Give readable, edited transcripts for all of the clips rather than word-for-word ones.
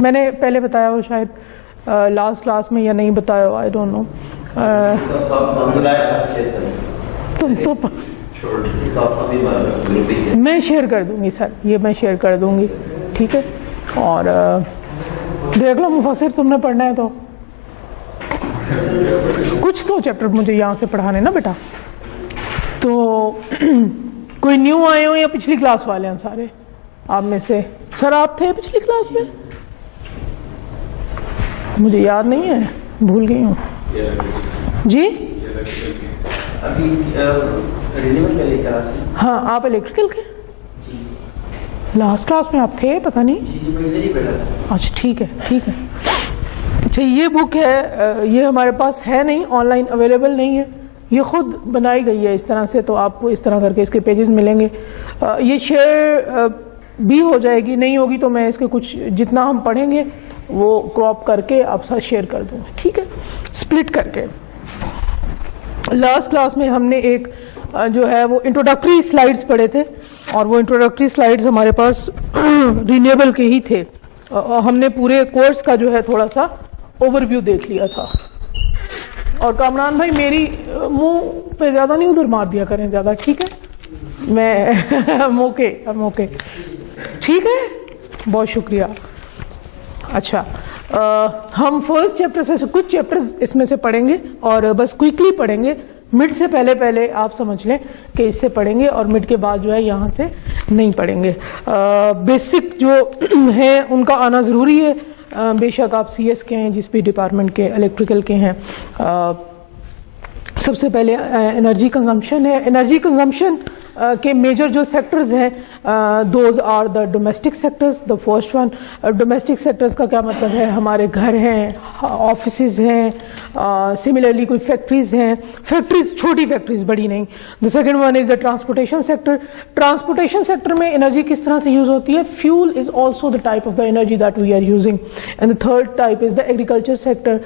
मैंने पहले बताया हो शायद लास्ट क्लास में या नहीं बताया हो, आई डोंट नो। तुम तो मैं शेयर कर दूंगी सर, ये मैं शेयर कर दूंगी, ठीक है। और देख लो मुफस्सिर तुमने पढ़ना है तो कुछ तो चैप्टर मुझे यहाँ से पढ़ाने ना बेटा। तो कोई न्यू आए हो या पिछली क्लास वाले हैं सारे आप में से? सर आप थे पिछली क्लास में? मुझे याद नहीं है, भूल गई हूँ जी। अभी हाँ आप इलेक्ट्रिकल के लास्ट क्लास में आप थे, पता नहीं। अच्छा ठीक है ठीक है। अच्छा ये बुक है, ये हमारे पास है नहीं, ऑनलाइन अवेलेबल नहीं है, ये खुद बनाई गई है इस तरह से, तो आपको इस तरह करके इसके पेजेस मिलेंगे। ये शेयर भी हो जाएगी, नहीं होगी तो मैं इसके कुछ जितना हम पढ़ेंगे वो क्रॉप करके आप साथ शेयर कर दूँगा, ठीक है, स्प्लिट करके। लास्ट क्लास में हमने एक जो है वो इंट्रोडक्टरी स्लाइड्स पढ़े थे, और वो इंट्रोडक्टरी स्लाइड्स हमारे पास रिन्यूएबल के ही थे। हमने पूरे कोर्स का जो है थोड़ा सा ओवरव्यू देख लिया था। और कामरान भाई मेरी मुंह पे ज़्यादा नहीं उधर मार दिया करें ज़्यादा, ठीक है, मैं मौके ठीक है, बहुत शुक्रिया। अच्छा हम फर्स्ट चैप्टर से कुछ चैप्टर्स इसमें से पढ़ेंगे और बस क्विकली पढ़ेंगे। मिड से पहले आप समझ लें कि इससे पढ़ेंगे, और मिड के बाद जो है यहाँ से नहीं पढ़ेंगे। बेसिक जो है उनका आना ज़रूरी है, बेशक आप CS के हैं, जिस भी डिपार्टमेंट के, इलेक्ट्रिकल के हैं। सबसे पहले एनर्जी कंजम्पशन है। एनर्जी कंजम्पशन के मेजर जो सेक्टर्स हैं, those are the domestic sectors. The first one, domestic sectors का क्या मतलब है? हमारे घर हैं, ऑफिसेज हैं, सिमिलरली कोई फैक्ट्रीज हैं, फैक्ट्रीज छोटी फैक्ट्रीज, बड़ी नहीं। The second one is the transportation sector. Transportation sector में एनर्जी किस तरह से यूज होती है? Fuel is also the type of the energy that we are using. And the third type is the agriculture sector.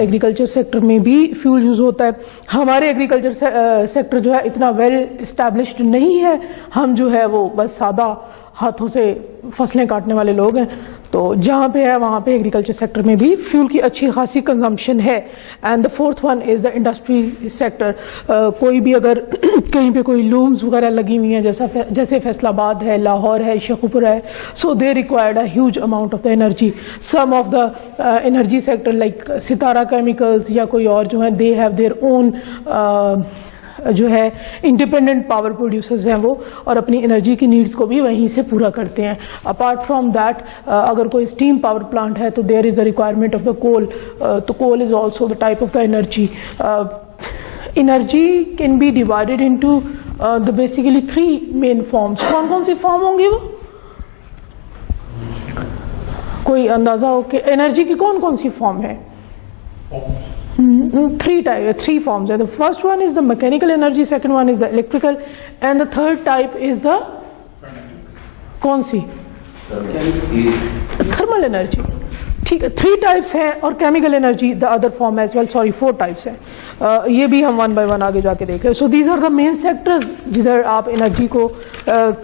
Agriculture sector में भी fuel use होता है। हमारे एग्रीकल्चर सेक्टर जो है इतना वेल एस्टैब्लिश्ड नहीं है, हम जो है वो बस सादा हाथों से फसलें काटने वाले लोग हैं। तो जहाँ पे है वहाँ पे एग्रीकल्चर सेक्टर में भी फ्यूल की अच्छी खासी कंजम्पशन है। And the fourth one is the industry sector. कोई भी अगर कहीं पे कोई लूम्स वगैरह लगी हुई हैं, जैसे फैसलाबाद है, लाहौर है, शेखुपुरा है, so they required a huge amount of the energy. Some of the energy sector like Sitara chemicals या कोई और जो है, दे हैव देयर ओन जो है इंडिपेंडेंट पावर प्रोड्यूसर्स हैं वो, और अपनी एनर्जी की नीड्स को भी वहीं से पूरा करते हैं। अपार्ट फ्रॉम दैट अगर कोई स्टीम पावर प्लांट है तो there is a requirement of the coal. तो coal is also the type of the energy. Energy can be divided into the basically 3 main forms. कौन कौन सी फॉर्म होंगी वो? कोई अंदाजा हो कि एनर्जी की कौन कौन सी फॉर्म है? 3 forms. The first one is the mechanical energy, second one is the electrical, and the third type is the कौन सी? थर्मल एनर्जी, ठीक है। 3 टाइप्स हैं, और chemical energy the other form as well, sorry 4 types हैं। ये भी हम 1 by 1 आगे जाके देख रहे हैं। So these are the main sectors जिधर आप एनर्जी को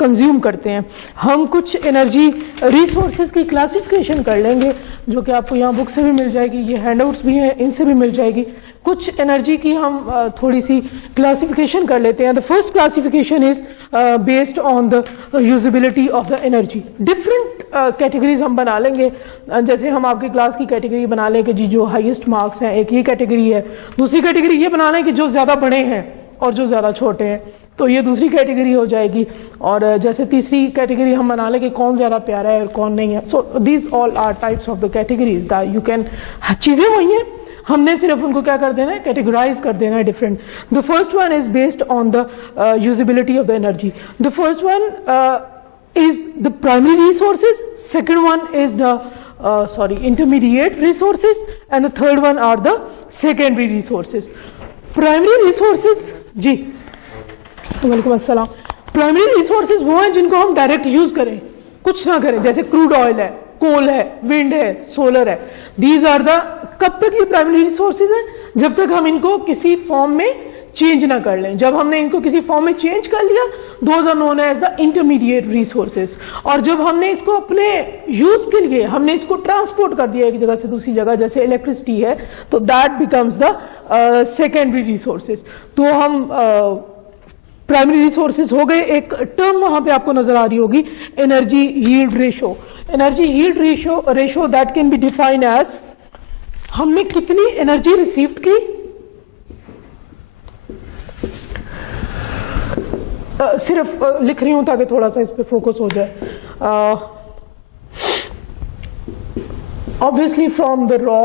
कंज्यूम करते हैं। हम कुछ एनर्जी रिसोर्सेज की क्लासिफिकेशन कर लेंगे, जो कि आपको यहाँ बुक से भी मिल जाएगी, ये हैंडआउट्स भी हैं, इनसे भी मिल जाएगी। कुछ एनर्जी की हम थोड़ी सी क्लासिफिकेशन कर लेते हैं। The first classification is based on the usability of the energy. Different categories हम बना लेंगे, जैसे हम आपकी क्लास की कैटेगरी बना लें कि जी जो हाईएस्ट मार्क्स हैं, एक ये कैटेगरी है। दूसरी कैटेगरी ये बना लें कि जो ज़्यादा बड़े हैं और जो ज़्यादा छोटे हैं, तो ये दूसरी कैटेगरी हो जाएगी। और जैसे तीसरी कैटेगरी हम बना लें कि कौन ज़्यादा प्यारा है और कौन नहीं है। So these all are types of the categories that you can. चीज़ें वही हैं, हमने सिर्फ उनको क्या कर देना है, कैटेगराइज कर देना है different. The first one is based on the usability of the energy. The first one is the primary resources, second one is the intermediate resources, and the third one are the secondary resources. Primary resources जी, वालेकुम अस्सलाम। Primary resources वो हैं जिनको हम direct use करें, कुछ ना करें, जैसे क्रूड ऑयल है, कोल है, विंड है, सोलर है। दीज आर द, कब तक ये प्राइमरी रिसोर्सेज हैं? जब तक हम इनको किसी फॉर्म में चेंज ना कर लें। जब हमने इनको किसी फॉर्म में चेंज कर लिया, those are known as the intermediate resources. और जब हमने इसको अपने यूज के लिए हमने इसको ट्रांसपोर्ट कर दिया एक जगह से दूसरी जगह, जैसे इलेक्ट्रिसिटी है, तो that becomes the secondary resources. तो हम प्राइमरी रिसोर्सेज हो गए। एक टर्म वहां पे आपको नजर आ रही होगी, energy yield ratio. Energy yield ratio that can be defined as हमने कितनी एनर्जी रिसीव की, सिर्फ लिख रही हूं ताकि थोड़ा सा इस पे फोकस हो जाए। Obviously from the raw,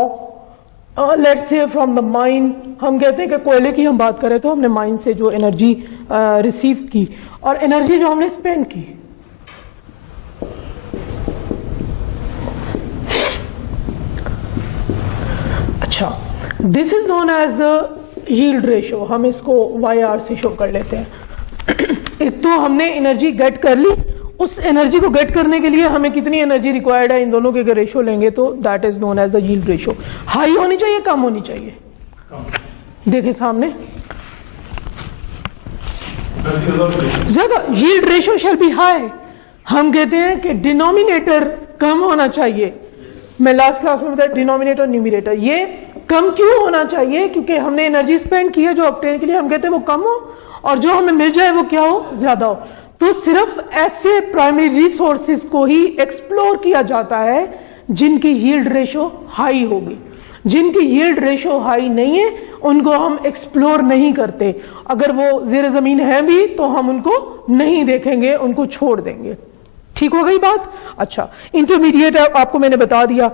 let's say from the mine, हम कहते हैं कि कोयले की हम बात करें तो हमने माइन से जो एनर्जी रिसीव की और एनर्जी जो हमने स्पेंड की। अच्छा, this is known as the yield ratio. हम इसको YR से शो कर लेते हैं। एक तो हमने एनर्जी गेट कर ली, उस एनर्जी को गेट करने के लिए हमें कितनी एनर्जी रिक्वायर्ड है, इन दोनों के अगर रेशो लेंगे तो that is known as the yield ratio. High होनी चाहिए, कम होनी चाहिए? देखिए सामने ज्यादा, yield ratio shall be high. हम कहते हैं कि डिनोमिनेटर कम होना चाहिए। मैं लास्ट क्लास में बताया डिनोमिनेटर न्यूमिनेटर, ये कम क्यों होना चाहिए? क्योंकि हमने एनर्जी स्पेंड की है जो ऑब्टेन के लिए, हम कहते हैं वो कम हो और जो हमें मिल जाए वो क्या हो, ज्यादा हो। तो सिर्फ ऐसे प्राइमरी रिसोर्सेज को ही एक्सप्लोर किया जाता है जिनकी यील्ड रेशो हाई होगी। जिनकी यील्ड रेशो हाई नहीं है उनको हम एक्सप्लोर नहीं करते। अगर वो जेर जमीन है भी तो हम उनको नहीं देखेंगे, उनको छोड़ देंगे। ठीक हो गई बात? अच्छा, इंटरमीडिएट आपको मैंने बता दिया।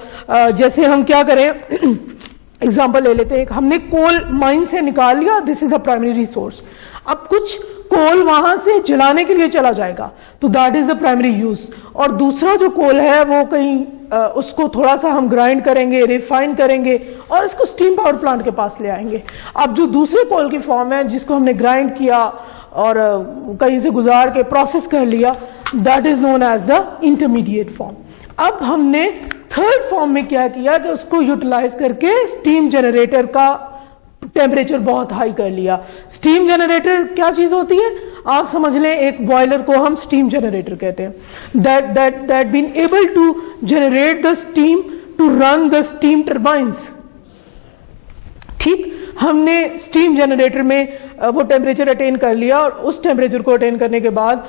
जैसे हम क्या करें, एग्जाम्पल ले लेते हैं। हमने कोल माइन से निकाल लिया, this is the primary resource. अब कुछ कोल वहां से जलाने के लिए चला जाएगा तो that is the primary use. और दूसरा जो कोल है वो कहीं उसको थोड़ा सा हम ग्राइंड करेंगे, रिफाइन करेंगे और इसको स्टीम पावर प्लांट के पास ले आएंगे। अब जो दूसरे कोल की फॉर्म है जिसको हमने ग्राइंड किया और कहीं से गुजार के प्रोसेस कर लिया, that is known as the intermediate form. अब हमने थर्ड फॉर्म में क्या किया कि उसको यूटिलाइज करके स्टीम जनरेटर का टेम्परेचर बहुत हाई कर लिया। स्टीम जनरेटर क्या चीज होती है आप समझ लें, एक बॉयलर को हम स्टीम जनरेटर कहते हैं। That been able to generate the steam to run the steam turbines. ठीक, हमने स्टीम जनरेटर में वो टेम्परेचर अटेन कर लिया और उस टेम्परेचर को अटेन करने के बाद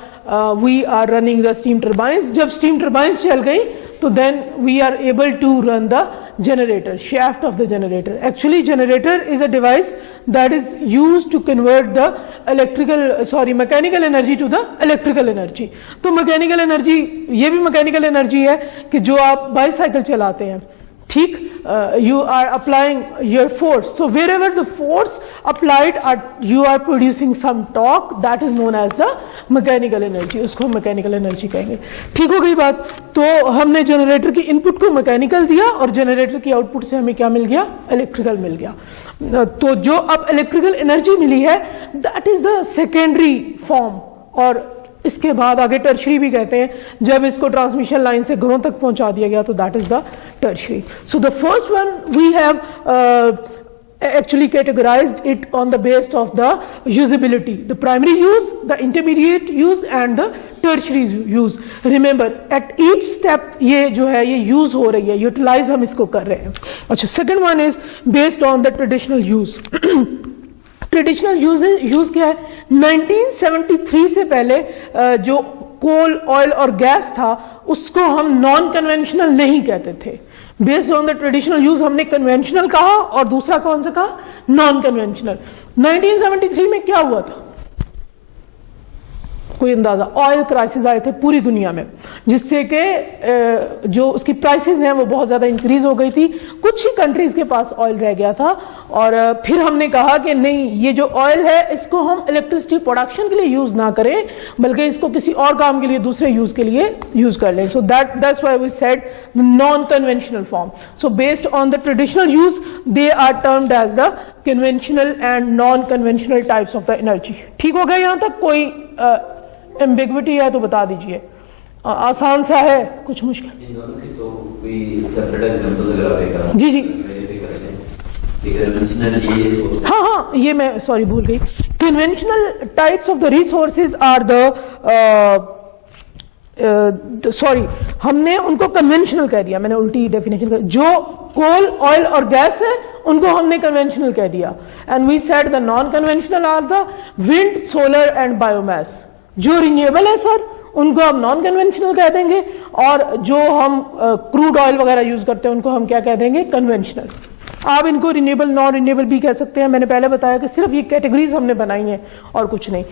we are running the steam turbines. जब स्टीम टर्बाइंस चल गई तो then we are able to run the generator, shaft of the generator. Actually generator is a device that is used to convert the mechanical energy to the electrical energy. तो mechanical energy, ये भी mechanical energy है कि जो आप bicycle चलाते हैं, ठीक, you are applying your force. So wherever the force applied, you are producing some torque, that is known as the mechanical energy. उसको हम mechanical energy कहेंगे। ठीक हो गई बात? तो हमने जनरेटर की इनपुट को मैकेनिकल दिया और जनरेटर की आउटपुट से हमें क्या मिल गया, इलेक्ट्रिकल मिल गया। तो जो अब इलेक्ट्रिकल एनर्जी मिली है that is the secondary form. और इसके बाद आगे टर्शरी भी कहते हैं, जब इसको ट्रांसमिशन लाइन से घरों तक पहुंचा दिया गया तो that is the tertiary. So the first one we have actually categorized it on the basis of the usability, the primary use, the intermediate use and the tertiary use. Remember at each step ये जो है ये use हो रही है, utilize हम इसको कर रहे हैं। अच्छा, second one is based on the traditional use. Traditional use क्या है? 1973 से पहले जो कोल, ऑयल और गैस था उसको हम नॉन कन्वेंशनल नहीं कहते थे। Based on the traditional use हमने कन्वेंशनल कहा और दूसरा कौन सा कहा, नॉन कन्वेंशनल। 1973 में क्या हुआ था, कोई अंदाजा? ऑयल क्राइसिस आए थे पूरी दुनिया में, जिससे कि जो उसकी प्राइसेस हैं वो बहुत ज्यादा इंक्रीज हो गई थी। कुछ ही कंट्रीज के पास ऑयल रह गया था और फिर हमने कहा कि नहीं, ये जो ऑयल है इसको हम इलेक्ट्रिसिटी प्रोडक्शन के लिए यूज ना करें बल्कि इसको किसी और काम के लिए, दूसरे यूज के लिए यूज कर लें। So that's why we said non conventional form. So based on the traditional use they are termed as the conventional and non conventional types of the energy. ठीक हो गया? यहां तक कोई एम्बिग्विटी है तो बता दीजिए। आसान सा है, कुछ मुश्किल? इन दोनों की तो कोई सेपरेट एग्जांपल अगर आप एक जी जी conventional ये source हाँ हाँ, ये मैं सॉरी भूल गई. Conventional types of the resources are sorry, हमने उनको कन्वेंशनल कह दिया, मैंने उल्टी डेफिनेशन कर. जो कोल, ऑयल और गैस है उनको हमने कन्वेंशनल कह दिया. And we said the non conventional are the wind, solar and biomass. जो रिन्यूएबल है सर उनको हम नॉन कन्वेंशनल कह देंगे, और जो हम क्रूड ऑयल वगैरह यूज करते हैं उनको हम क्या कह देंगे, कन्वेंशनल. आप इनको रिन्यूएबल, नॉन रिन्यूएबल भी कह सकते हैं. मैंने पहले बताया कि सिर्फ ये कैटेगरीज हमने बनाई हैं और कुछ नहीं.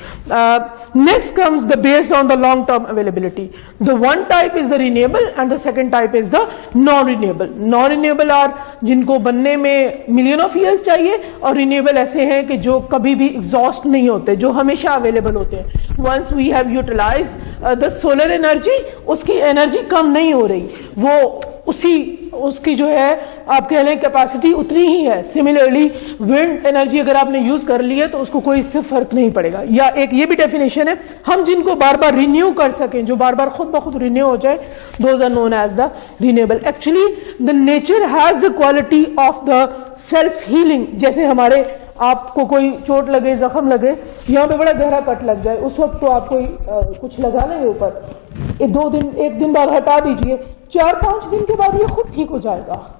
Next comes the based on the long term availability. The one type is the renewable and the second type is the non renewable. Non renewable are जिनको बनने में मिलियन ऑफ ईयर्स चाहिए, और रिन्यूएबल ऐसे हैं कि जो कभी भी एग्जॉस्ट नहीं होते, जो हमेशा अवेलेबल होते हैं. Once we have utilize the solar energy, उसकी एनर्जी कम नहीं हो रही, वो उसकी जो है आप कह लें कैपेसिटी उतनी ही है. सिमिलरली विंड एनर्जी अगर आपने यूज कर ली है तो उसको कोई इससे फर्क नहीं पड़ेगा. या एक ये भी डेफिनेशन है, हम जिनको बार बार रिन्यू कर सकें, जो बार बार खुद ब खुद रिन्यू हो जाए, those are known as the renewable. Actually the nature has the quality of the self healing. जैसे हमारे, आपको कोई चोट लगे, जख्म लगे, यहाँ पे बड़ा गहरा कट लग जाए, उस वक्त तो आप कोई कुछ लगा लेंगे ऊपर, 2 दिन, 1 दिन बाद हटा दीजिए, 4-5 दिन के बाद ये खुद ठीक हो जाएगा.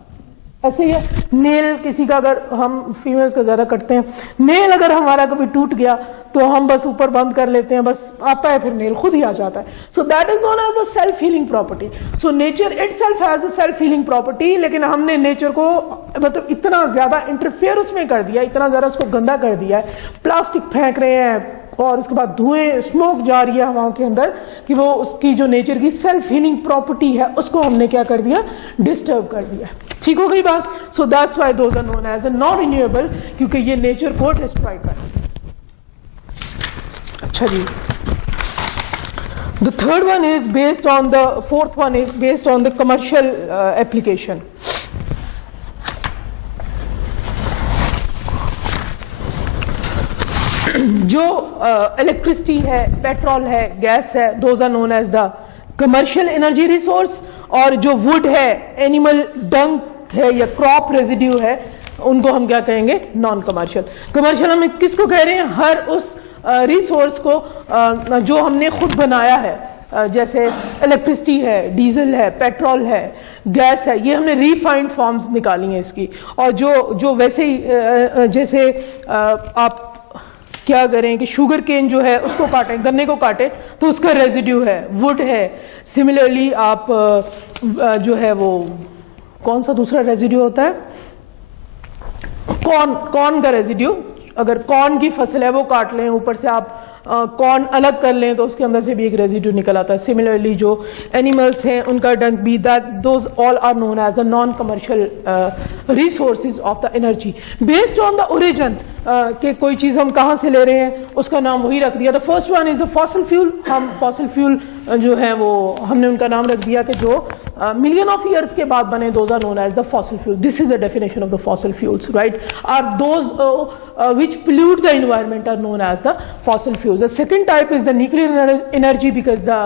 ऐसे ही नेल, किसी का अगर, हम फीमेल्स का ज्यादा कटते हैं, नेल अगर हमारा कभी टूट गया तो हम बस ऊपर बंद कर लेते हैं, बस आता है फिर नेल खुद ही आ जाता है. So that is known as a self healing property. So nature itself has a self healing property, लेकिन हमने नेचर को मतलब इतना ज्यादा इंटरफेयर उसमें कर दिया, इतना ज्यादा उसको गंदा कर दिया है. प्लास्टिक फेंक रहे हैं और उसके बाद धुएं, स्मोक जा रही है हवाओं के अंदर, कि वो उसकी जो नेचर की सेल्फ हीलिंग प्रॉपर्टी है उसको हमने क्या कर दिया, डिस्टर्ब कर दिया. ठीक हो गई बात. So that's why those are known as a non renewable, क्योंकि ये नेचर को डिस्ट्रॉय कर. अच्छा जी, the third one is based on the, fourth one is based on the commercial application. जो इलेक्ट्रिसिटी है, पेट्रोल है, गैस है, those are known as the commercial energy resource. और जो वुड है, एनिमल डंग है या क्रॉप रेजिड्यू है, उनको हम क्या कहेंगे, नॉन कमर्शियल. कमर्शियल हम किसको कह रहे हैं, हर उस रिसोर्स को जो हमने खुद बनाया है, जैसे इलेक्ट्रिसिटी है, डीजल है, पेट्रोल है, गैस है, ये हमने रिफाइंड फॉर्म्स निकाली हैं इसकी. और जो वैसे ही जैसे आप क्या करें कि शुगर केन जो है उसको काटें, गन्ने को काटें तो उसका रेजिड्यू है, वुड है. सिमिलरली आप जो है वो कौन सा दूसरा रेजिड्यू होता है, कॉर्न का रेजिड्यू, अगर कॉर्न की फसल है वो काट लें, ऊपर से आप कॉर्न अलग कर लें तो उसके अंदर से भी एक रेजिड्यू निकल आता है. सिमिलरली जो एनिमल्स हैं उनका डंक भी, that those all are known as the non commercial resources of the energy. Based on the origin कि कोई चीज हम कहाँ से ले रहे हैं, उसका नाम वही रख दिया. The first one is the fossil fuel. हम फॉसिल फ्यूल जो है वो हमने उनका नाम रख दिया कि जो मिलियन ऑफ ईयर्स के बाद बने, those are known as the fossil fuel. This is the definition of the fossil fuels, right. Are those which pollute the environment are known as the fossil fuels. The second type is the nuclear energy, because the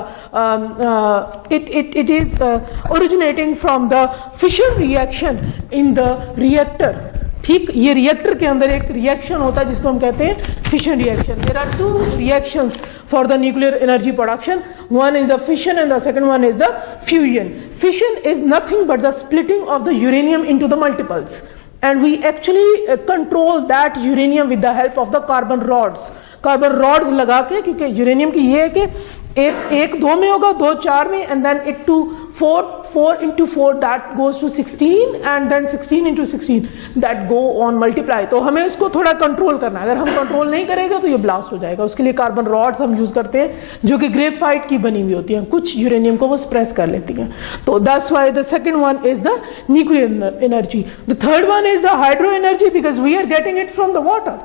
it is originating from the fission reaction in the reactor. ठीक, ये reactor के अंदर एक reaction होता है जिसको हम कहते हैं fission reaction. There are 2 reactions for the nuclear energy production. One is the fission and the second one is the fusion. Fission is nothing but the splitting of the uranium into the multiples. And we actually control that uranium with the help of the carbon rods. Carbon rods लगा के, क्योंकि uranium की ये है कि एक 2 में होगा, 2 4 में, and then it to 4 into 4 that goes to 16, and then 16 into 16 that go on multiply. तो हमें इसको थोड़ा कंट्रोल करना है. अगर हम कंट्रोल नहीं करेंगे तो ये ब्लास्ट हो जाएगा. उसके लिए कार्बन रॉड्स हम यूज करते हैं जो कि ग्रेफाइट की बनी हुई होती हैं, कुछ यूरेनियम को वो स्प्रेस कर लेती हैं. तो that's why the second one is the nuclear energy. The third one is the hydro energy, because we are getting it from the water.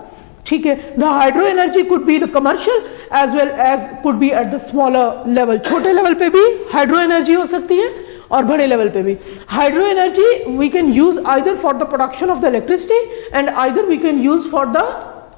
ठीक है, the hydro energy could be the commercial as well as could be at the smaller level. छोटे level पे भी hydro energy हो सकती है और बड़े लेवल पे भी. Hydro energy we can use either for the production of the electricity and either we can use for the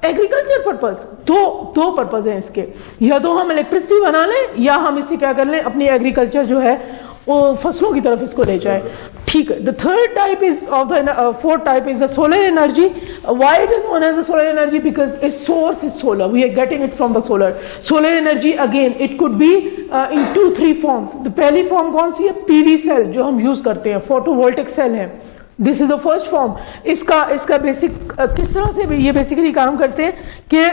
agriculture purpose. दो पर्पज हैं इसके. या तो हम इलेक्ट्रिसिटी बना लें या हम इससे क्या कर लें, अपनी एग्रीकल्चर जो है वो फसलों की तरफ इसको ले जाए। ठीक है, the third type is of the fourth type is the solar energy. Why it is known as the solar energy? Because its source is solar, we are getting it from the solar. Solar energy again it could be in 2-3 forms. The पहली form कौन सी है? PV cell, जो हम use करते हैं, photovoltaic cell है। This is the first form. इसका बेसिक किस तरह से ये बेसिकली काम करते हैं कि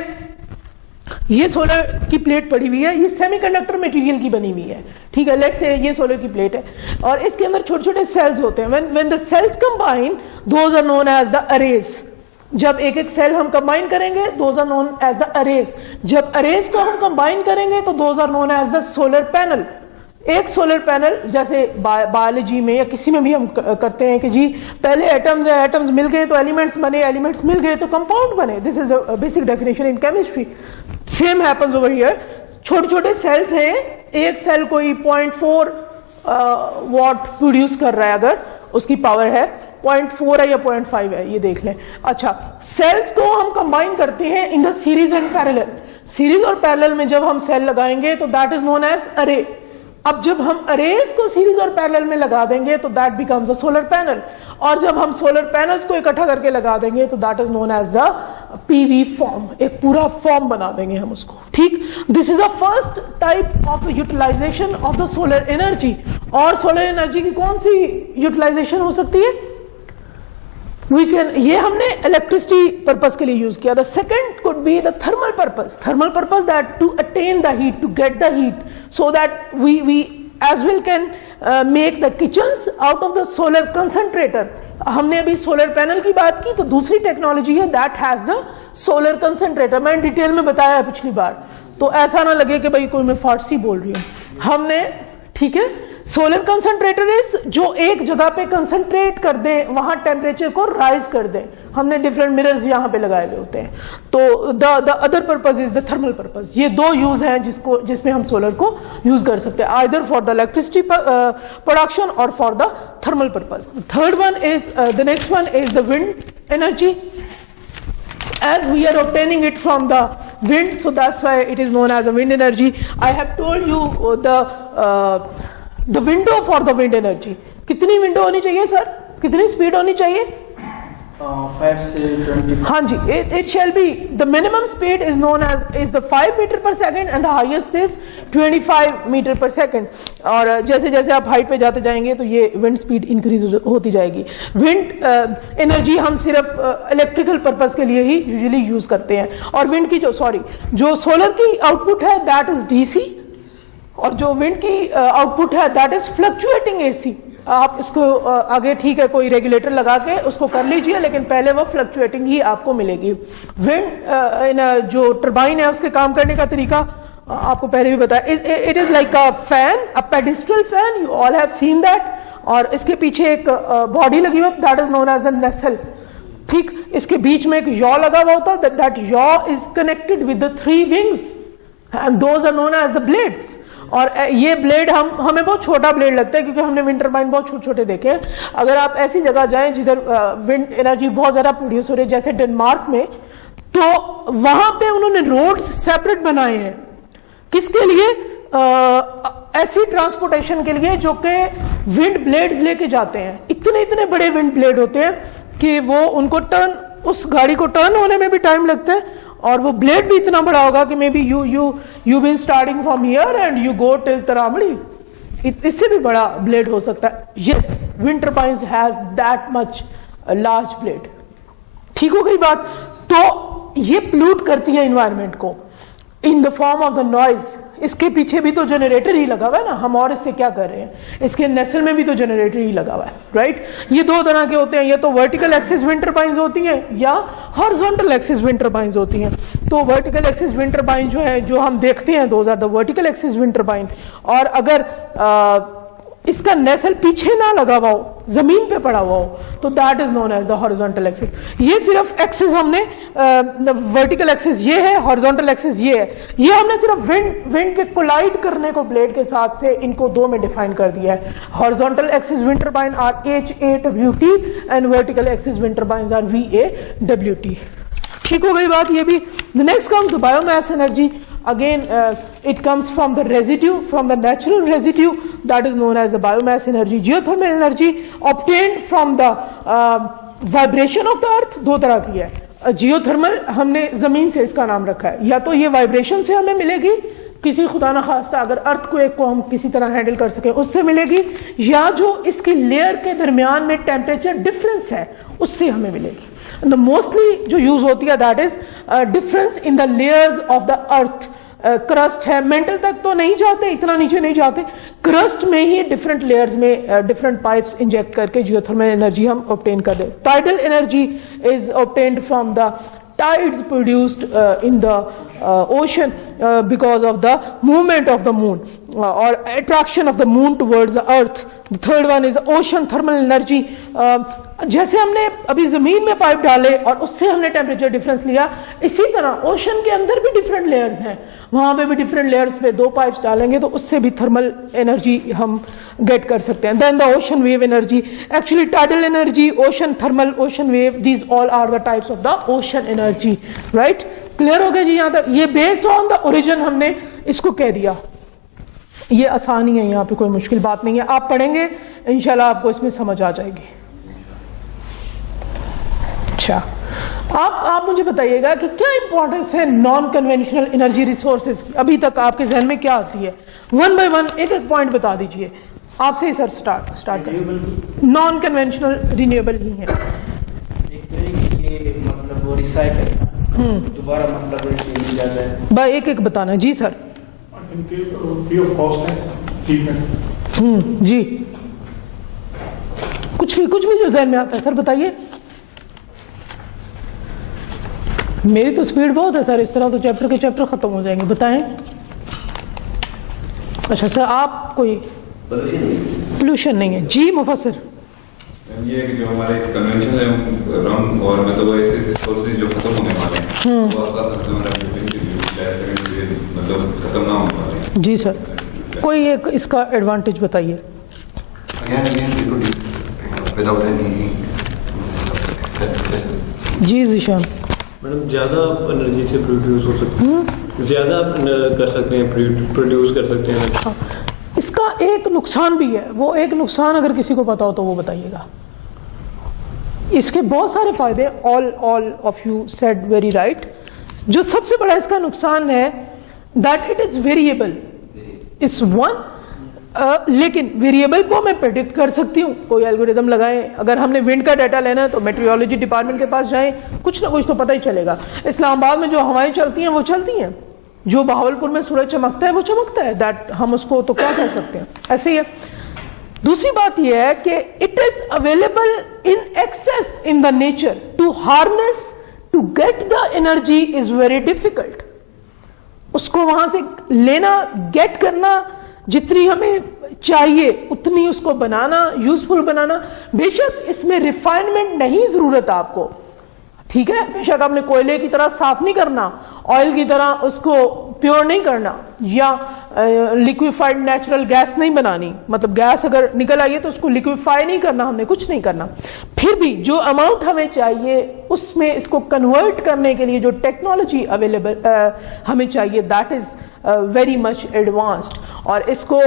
ये सोलर की प्लेट पड़ी हुई है, ये सेमीकंडक्टर मटेरियल की बनी हुई है, ठीक है, लेट्स से ये सोलर की प्लेट है और इसके अंदर छोटे छोटे सेल्स होते हैं। When the cells combine, those are known as the arrays. जब एक एक सेल हम कंबाइन करेंगे, those are known as the arrays. जब अरेज को हम कंबाइन करेंगे तो those are known as the solar panel. एक सोलर पैनल, जैसे बायोलॉजी में या किसी में भी हम करते हैं कि जी पहले एटम्स है, एटम्स मिल गए तो एलिमेंट्स बने, एलिमेंट्स मिल गए तो कंपाउंड बने। This is the basic definition in chemistry. Same happens over here. छोटे छोटे सेल्स हैं, एक सेल कोई 0.4 वॉट प्रोड्यूस कर रहा है, अगर उसकी पावर है 0.4 है या 0.5 है, ये देख लें। अच्छा, सेल्स को हम कंबाइन करते हैं in the series and parallel. Series और पैरेलल में जब हम सेल लगाएंगे तो दैट इज नोन एज अरे। अब जब हम अरेज को सीरीज और पैरेलल में लगा देंगे तो that becomes a solar panel, और जब हम सोलर पैनल्स को इकट्ठा करके लगा देंगे तो that is known as the PV form. एक पूरा फॉर्म बना देंगे हम उसको, ठीक। This is the first type of the utilization of the solar energy. और सोलर एनर्जी की कौन सी यूटिलाइजेशन हो सकती है? We can, ये हमने इलेक्ट्रिसिटी पर्पस के लिए यूज किया। The second could be the thermal purpose. Thermal purpose that to attain the heat, to get the heat, so that we as well can make the kitchens out of the solar concentrator। हमने अभी solar panel की बात की, तो दूसरी technology है that has the solar concentrator. मैंने detail में बताया है पिछली बार, तो ऐसा ना लगे कि भाई कोई मैं फारसी बोल रही हूँ। हमने, ठीक है, सोलर कंसंट्रेटर इज जो एक जगह पे कंसंट्रेट कर दे, वहां टेम्परेचर को राइज कर दे। हमने डिफरेंट मिरर्स यहां पे लगाए हुए होते हैं। तो the other purpose is the thermal purpose. ये दो यूज हैं जिसमें हम सोलर को यूज कर सकते हैं, either for the electricity production और for the thermal purpose. Third one is the next one is the wind energy. As we are obtaining it from the wind, so that's why it is known as the wind energy. I have told you the window for the wind energy. कितनी window होनी चाहिए sir? कितनी speed होनी चाहिए? 5 से 20। हाँ जी, it shall be the minimum speed is known as is the 5 meter per second and the highest is 25 meter per second। और जैसे जैसे आप हाइट पे जाते जाएंगे तो ये विंड स्पीड इंक्रीज होती जाएगी। विंड एनर्जी हम सिर्फ इलेक्ट्रिकल पर्पस के लिए ही यूजुअली यूज करते हैं। और विंड की जो सोलर की आउटपुट है दैट इज डीसी, और जो विंड की आउटपुट है दैट इज फ्लक्चुएटिंग एसी। आप इसको आगे, ठीक है, कोई रेगुलेटर लगा के उसको कर लीजिए, लेकिन पहले वो फ्लक्चुएटिंग ही आपको मिलेगी। विंड जो टरबाइन है उसके काम करने का तरीका आपको पहले भी बताया। It is like a fan, a pedestal fan, you all have seen that. और इसके पीछे एक बॉडी लगी हुई, that is known as a nacelle, ठीक। इसके बीच में एक यॉ लगा हुआ होता है, that yaw is connected with the 3 wings and those are known as the blades. और ये ब्लेड हमें बहुत छोटा ब्लेड लगता है क्योंकि हमने विंड टरबाइन बहुत छोटे छोटे देखे हैं। अगर आप ऐसी जगह जाएं जिधर विंड एनर्जी बहुत ज्यादा प्रोड्यूस हो रही है, जैसे डेनमार्क में, तो वहां पे उन्होंने रोड्स सेपरेट बनाए हैं। किसके लिए? ऐसी ट्रांसपोर्टेशन के लिए जो कि विंड ब्लेड्स लेके जाते हैं। इतने इतने बड़े विंड ब्लेड होते हैं कि वो उनको उस गाड़ी को टर्न होने में भी टाइम लगता है, और वो ब्लेड भी इतना बड़ा होगा कि may be you been starting from here and you go till तरामड़ी। इससे भी बड़ा ब्लेड हो सकता है। Yes, wind turbines has that much large blade. ठीक हो गई बात? तो ये प्लूट करती है इन्वायरमेंट को in the form of the noise. इसके पीछे भी तो जनरेटर ही लगा हुआ है ना, हम और इससे क्या कर रहे हैं? इसके नेसल में भी तो जनरेटर ही लगा हुआ है, राइट। ये दो तरह के होते हैं, ये तो वर्टिकल एक्सिस विंड टरबाइन्स होती हैं या हॉरिजॉन्टल एक्सिस विंड टरबाइन्स होती हैं। तो वर्टिकल एक्सिस विंड टरबाइन जो है, जो हम देखते हैं, those are the vertical axis wind turbine. और अगर इसका नेसल पीछे ना लगा हुआ हो, जमीन पे पड़ा हुआ हो, तो that is known as the horizontal axis. ये सिर्फ एक्सिस हमने, वर्टिकल एक्सिस ये है, हॉरिजॉन्टल एक्सिस ये है। ये हमने सिर्फ विंड के कोलाइड करने को ब्लेड के साथ से इनको दो में डिफाइन कर दिया है। Horizontal axis wind turbine or HAWT and vertical axis wind turbines or VAWT। ठीक हो गई बात ये भी। The next comes the biomass energy. again it comes from the residue, from the natural residue that is known as the biomass energy. Geothermal energy obtained from the vibration of the earth दो तरह की है. Geothermal हमने जमीन से इसका नाम रखा है, या तो ये वाइब्रेशन से हमें मिलेगी, किसी खुदा न खास्ता अगर अर्थ को एक को हम किसी तरह हैंडल कर सके उससे मिलेगी, या जो इसकी लेयर के दरमियान में टेम्परेचर डिफरेंस है उससे हमें मिलेगी. द मोस्टली जो यूज होती है that is difference in the layers of the earth. Crust है, मेंटल तक तो नहीं जाते, इतना नीचे नहीं जाते, क्रस्ट में ही डिफरेंट लेयर्स में डिफरेंट पाइप्स इंजेक्ट करके जियोथर्मल एनर्जी हम ऑब्टेन कर दे. Tidal energy is obtained from the tides produced in the ocean because of the movement of the moon or attraction of the moon towards the earth. The third one is ocean thermal energy. जैसे हमने अभी जमीन में pipe डाले और उससे हमने temperature difference लिया, इसी तरह ओशन के अंदर भी डिफरेंट लेयर्स हैं, वहां पे भी डिफरेंट लेयर्स पे दो पाइप्स डालेंगे तो उससे भी थर्मल एनर्जी हम गेट कर सकते हैं. Then the ocean wave energy, actually tidal energy, ocean thermal, ocean wave, these all are the types of the ocean energy. Right, clear हो गया जी यहां तक? ये बेस्ड ऑन द ओरिजिन हमने इसको कह दिया. ये आसानी है, यहाँ पे कोई मुश्किल बात नहीं है, आप पढ़ेंगे इंशाल्लाह आपको इसमें समझ आ जाएगी. अच्छा, आप मुझे बताइएगा कि क्या इंपॉर्टेंस है नॉन कन्वेंशनल एनर्जी रिसोर्सेज की. अभी तक आपके जहन में क्या आती है? वन बाय वन एक एक पॉइंट बता दीजिए. आपसे ही सर स्टार्ट करें. नॉन कन्वेंशनल रिन्यूएबल नहीं है, ये मतलब वो रिसाइकल दोबारा मतलब यूज जाता है. भाई एक एक बताना. जी सर. फ्री ऑफ कॉस्ट है, ठीक है. जी, कुछ भी जो जहन में आता है सर बताइए. मेरी तो स्पीड बहुत है सर, इस तरह तो चैप्टर के चैप्टर खत्म हो जाएंगे. बताएं. अच्छा सर, आप कोई पोल्यूशन नहीं है. जी मुफस्सिर. ये है कि जो हमारे कन्वेंशन है रंग और मतलब ऐसे सोर्सेज जो खत्म होने वाले हैं वो आपका सबसे मतलब खत्म ना होने वाले हैं. जी सर, कोई एक इसका एडवांटेज बताइए. जी जीशान. मैडम ज़्यादा एनर्जी से प्रोड्यूस हो सकती है, ज़्यादा कर सकते हैं, प्रोड्यूस कर सकते हैं. इसका एक नुकसान भी है, वो एक नुकसान अगर किसी को पता हो तो वो बताइएगा. इसके बहुत सारे फायदे, all of you said very right. जो सबसे बड़ा इसका नुकसान है that it is variable. It's one, लेकिन वेरिएबल को मैं प्रेडिक्ट कर सकती हूँ. कोई एल्गोरिदम लगाएं, अगर हमने विंड का डाटा लेना है तो मेट्रोलॉजी डिपार्टमेंट के पास जाएं, कुछ ना कुछ तो पता ही चलेगा. इस्लामाबाद में जो हवाएं चलती हैं वो चलती हैं, जो बहावलपुर में सूरज चमकता है वो चमकता है. दैट हम उसको तो क्या कह सकते हैं, ऐसे ही है. दूसरी बात यह है कि it is available in excess in the nature. To harness, to get the energy is very difficult. उसको वहां से लेना, गेट करना, जितनी हमें चाहिए उतनी उसको बनाना, यूजफुल बनाना. बेशक इसमें रिफाइनमेंट नहीं जरूरत आपको, ठीक है, बेशक आपने कोयले की तरह साफ नहीं करना, ऑयल की तरह उसको प्योर नहीं करना, या लिक्विफाइड नेचुरल गैस नहीं बनानी. मतलब गैस अगर निकल आई है तो उसको लिक्विफाई नहीं करना, हमने कुछ नहीं करना. फिर भी जो अमाउंट हमें चाहिए उसमें इसको कन्वर्ट करने के लिए जो टेक्नोलॉजी अवेलेबल हमें चाहिए that is very much advanced. और इसको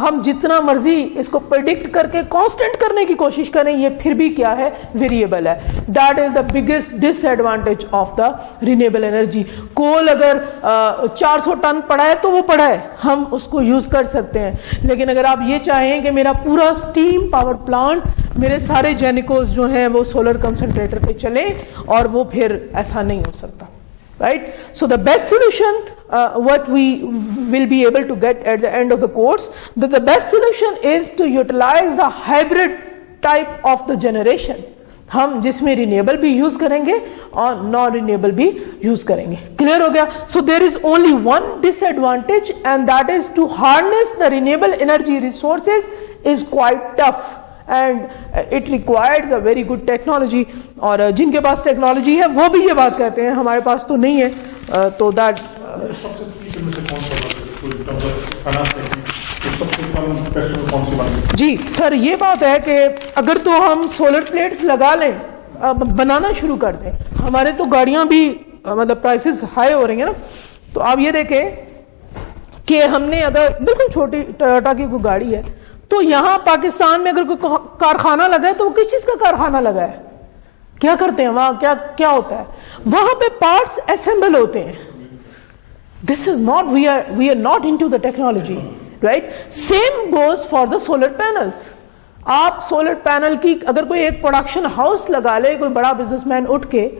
हम जितना मर्जी इसको प्रेडिक्ट करके कांस्टेंट करने की कोशिश करें, ये फिर भी क्या है, वेरिएबल है. That is the biggest disadvantage of the renewable energy. Coal अगर 400 टन पड़ा है तो वो पड़ा है, हम उसको यूज कर सकते हैं. लेकिन अगर आप ये चाहें कि मेरा पूरा स्टीम पावर प्लांट, मेरे सारे जेनिकोस जो हैं वो सोलर कंसंट्रेटर पे चले, और वो फिर ऐसा नहीं हो सकता. Right? So the best solution, what we will be able to get at the end of the course, that the best solution is to utilize the hybrid type of the generation. हम जिसमें renewable भी use करेंगे और non renewable भी use करेंगे. Clear हो गया? So there is only one disadvantage and that is to harness the renewable energy resources is quite tough and it requires a very good technology. और जिनके पास technology है वो भी ये बात कहते हैं, हमारे पास तो नहीं है. तो दैट जी सर, ये बात है कि अगर तो हम सोलर प्लेट्स लगा लें, बनाना शुरू कर दें, हमारे तो गाड़ियां भी मतलब प्राइसेस हाई हो रही हैं ना, तो आप ये देखें कि हमने अगर बिल्कुल छोटी टोयोटा की कोई गाड़ी है, तो यहां पाकिस्तान में अगर कोई कारखाना लगा है तो वो किस चीज का कारखाना लगा है, क्या करते हैं वहां, क्या क्या होता है, वहां पे पार्ट्स असेंबल होते हैं. This is not, we are not into the technology, right. Same goes for the solar panels. आप सोलर पैनल की अगर कोई एक प्रोडक्शन हाउस लगा ले, कोई बड़ा बिजनेसमैन उठ के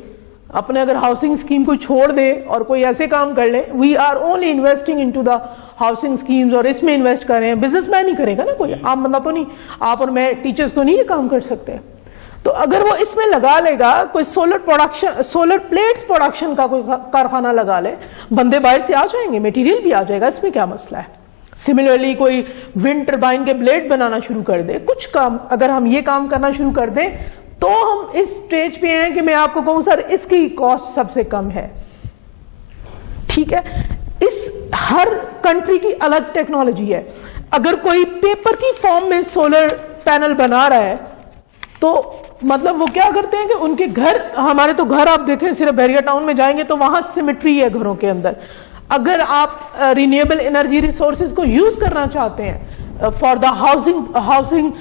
अपने अगर हाउसिंग स्कीम को छोड़ दे और कोई ऐसे काम कर ले, we are only investing into the housing schemes, और इसमें इन्वेस्ट कर रहे हैं, बिजनेसमैन ही करेगा ना, कोई आम बंदा तो नहीं, आप और मैं टीचर्स तो नहीं ये काम कर सकते. तो अगर वो इसमें लगा लेगा, कोई solar production, solar plates production का कोई कारखाना लगा ले, बंदे बाहर से आ जाएंगे, मटेरियल भी आ जाएगा, इसमें क्या मसला है. सिमिलरली कोई विंड टर्बाइन के ब्लेड बनाना शुरू कर दे, कुछ काम अगर हम ये काम करना शुरू कर दें, तो हम इस स्टेज पे हैं कि मैं आपको कहूं सर इसकी कॉस्ट सबसे कम है. ठीक है, इस हर कंट्री की अलग टेक्नोलॉजी है. अगर कोई पेपर की फॉर्म में सोलर पैनल बना रहा है, तो मतलब वो क्या करते हैं कि उनके घर, हमारे तो घर आप देखें सिर्फ बैरिया टाउन में जाएंगे तो वहां सिमेट्री है घरों के अंदर. अगर आप रिन्यूएबल एनर्जी रिसोर्सेज को यूज करना चाहते हैं फॉर द हाउसिंग